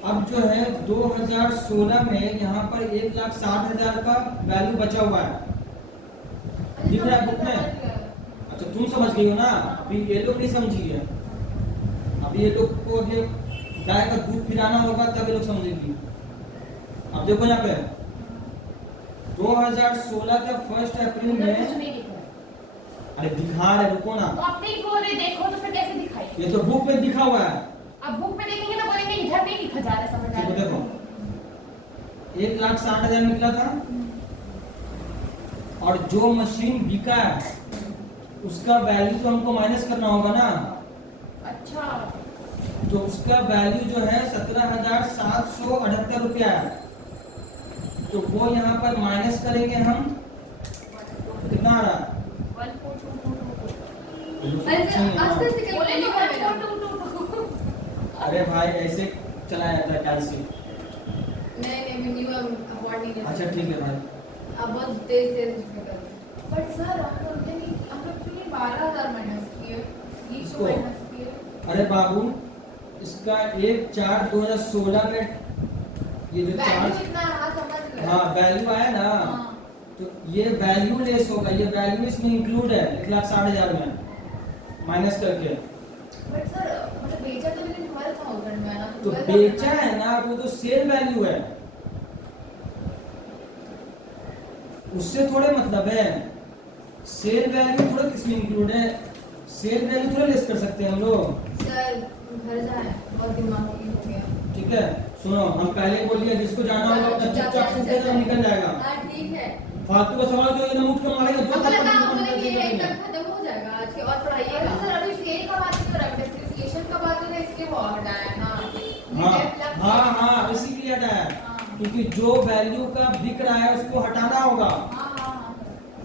अब जो है 2016 में यहाँ पर 1,60,000 का वैल्यू बचा हुआ है, दिख रहा है बुक में? अच्छा तुम समझ गई हो ना, अभी ये लोग नहीं समझी है। अभी ये लोग को अभी गाय का दूध पिलाना होगा तब ये लोग समझेगी। अब देखो यहाँ पे 2016 का 1 अप्रैल कुछ में, नहीं दिख रहा। अरे दिखा रहे रुको ना, तो आप नहीं बोल रहे, देखो तो फिर कैसे दिखाई? ये तो बुक में दिखा हुआ है। अब बुक में देखेंगे ना, बोलेंगे इधर नहीं लिखा जा रहा है, समझ आ देखो रहा है? देखो 1,60,000 निकला था, और जो मशीन बिका है उसका वैल्यू तो हमको माइनस करना होगा ना, अच्छा, तो उसका वैल्यू जो है 17,778 रुपया है, तो वो यहाँ पर माइनस करेंगे हम, तो कितना आ रहा है? 1,422। आस्ते से बोले तो कैलकुलेट 1,422। अरे भाई ऐसे चलाया जाता है कैलसी। नहीं मिनिमम अवॉइड नहीं कर अच्छा सकते। ठीक है भाई, अब बहुत तेज इसमें कर रहे हैं। बट सर हम लोग क्यों नहीं 12,000 माइनस किए, ये इसको? क्यों माइनस किए? अरे बाबू इसका 1/4/2016 में ये जो वैल्यू चार्ज, इतना रहा समझ गए। हाँ वैल्यू आया ना, हाँ। तो ये वैल्यू लेस होगा, ये वैल्यू इसमें इंक्लूड है 1,60,000 में माइनस करके। बट सर मतलब बेचा तो लेकिन 12,000 में है ना, तो 12,000 बेचा है ना, वो तो सेल वैल्यू है, उससे थोड़े मतलब है। सेल वैल्यू थोड़ा किसमें इंक्लूड है, सेल वैल्यू थोड़ा लेस कर सकते हैं हम लोग। सर घर जाए, बहुत दिमागी हो गया। ठीक है सुनो, हम पहले ही बोल दिया जिसको जाना होगा अपना चुपचाप से उठेगा, निकल जाएगा। हाँ ठीक है। फालतू का सवाल जो ये मुठ के मारेगा दो हमको लगा खत्म हमको कर ये देंगे। एकदम खत्म हो जाएगा आज के, और अरे पढ़ाइएगा। सर अभी सेल का बात नहीं हो रहा, डेप्रिसिएशन का बात हो रहा है, इसलिए वो हटाया है ना। हाँ इसीलिए हटाया है, क्योंकि जो वैल्यू का बिक रहा है उसको हटाना होगा।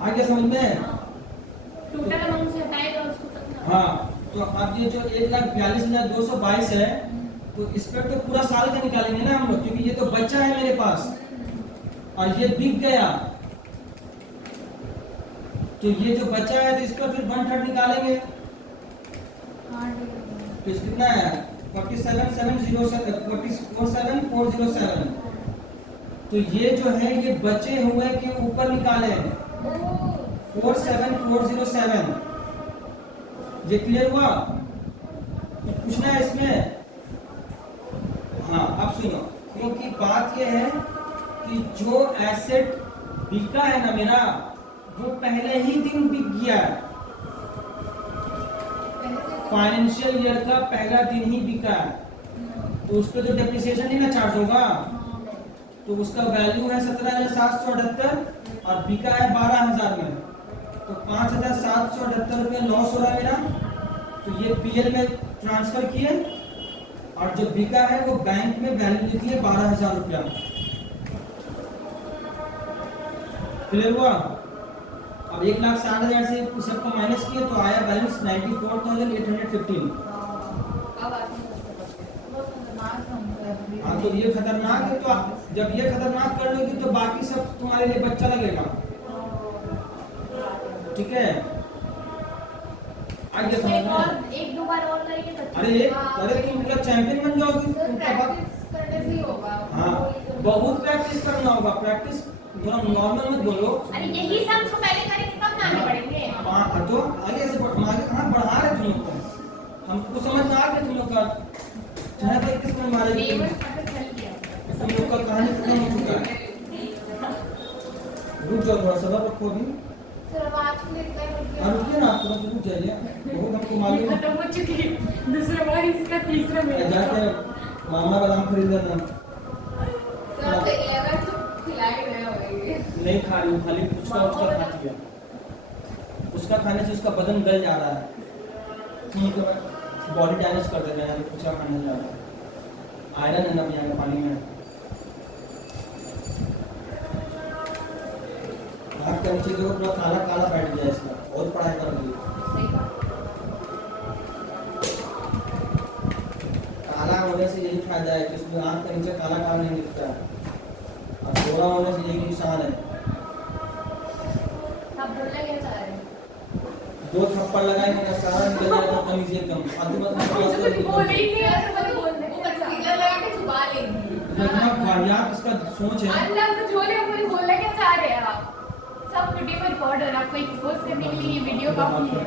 आगे समझ में? टोटल अमाउंट से हटाएगा उसको कितना? हाँ तो अब ये जो 1,42,222 है, तो इस पर तो पूरा साल का निकालेंगे ना हम लोग, क्योंकि ये तो बचा है मेरे पास और ये बिक गया, तो ये जो बचा है तो इसका फिर 1/3 निकालेंगे। तो इस कितना है 47,407। तो ये जो है ये बचे हुए के ऊपर निकाले 47,407। ये क्लियर हुआ? तो पूछना है इसमें? हाँ अब सुनो, क्योंकि बात ये है कि जो एसेट बिका है ना मेरा, वो पहले ही दिन बिक गया है, फाइनेंशियल ईयर का पहला दिन ही बिका है, तो उस पर तो डेप्रिसिएशन नहीं ना चार्ज होगा, तो उसका वैल्यू है 17,778 और बिका है 12,000 में, तो 5,778 रुपये लॉस हो रहा है मेरा। तो ये पीएल में ट्रांसफर किए, और जो बिका है वो बैंक में वैल्यू लिखी है 12,000 रुपया। क्लियर हुआ? अब 1,60,000 से उस सबको माइनस किए तो आया बैलेंस 94,815। अब आदमी सोचते बचते। बहुत खतरनाक समझ है। हाँ तो ये खतरनाक है, तो आप जब ये खतरनाक कर लोगी तो बाकी सब तुम्हारे लिए बच्चा लगेगा। ठीक है आगे इसमें समझना। और एक दो बार और करेंगे तो अरे तुम पूरा चैंपियन बन जाओगी सर तुम कब। प्रैक्टिस करने से ही होगा। हाँ बहुत प्रैक्टिस करना होगा, प्रैक्टिस थोड़ा नॉर्मल मत बोलो। अरे यही सब तो पहले करेंगे तब ना आगे बढ़ेंगे। हाँ तो आगे से आगे कहाँ बढ़ा रहे तुम लोग को, हमको समझ में आ गया तुम लोग का, चाहे भाई किस में मारेगी तुम लोग का कहानी खत्म हो चुका है। रुक जाओ थोड़ा सा रखो अभी, सर अब आज के लिए इतना ही रखिए। हाँ रुकिए ना आप थोड़ा सा रुक जाइए, बहुत हमको मालूम है। खत्म हो चुकी, दूसरा बार इसका तीसरा में जाके मामा बादाम खरीद लेना। सर अब तो 11 तो खिला ही रहे होंगे। नहीं खा रही हूँ, खाली उसका खाती है, उसका खाने से उसका बदन गल जा रहा है, बॉडी डैमेज कर दे रहे हैं, उसका खाने जा रहा है, आयरन है ना पिया के पानी में। हाथ का नीचे देखो पूरा काला काला बैठ गया इसका, और पढ़ाई कर रही है। काला होने से यही फायदा है कि उसमें आँख का नीचे काला काला नहीं दिखता है। बड़ा होने से यही नुकसान है। आप बोलना क्या चाह रहे हैं? दो थप्पड़ लगाएंगे ना सारा निकल जाएगा, कमीजियत कम आदमी मुझे तो बोल ही नहीं है तो मैं बोलने वो क्या चाह रही कंसीलर लगा के छुपा लेगी। इतना वाहियात इसका सोच है। अल्लाह तो जो ले अपने बोलना क्या चाह रहे हैं आप? सब वीडियो में रिकॉर्ड हो रहा है, आपको एक्सपोज करने के लिए ये वीडियो काफी है।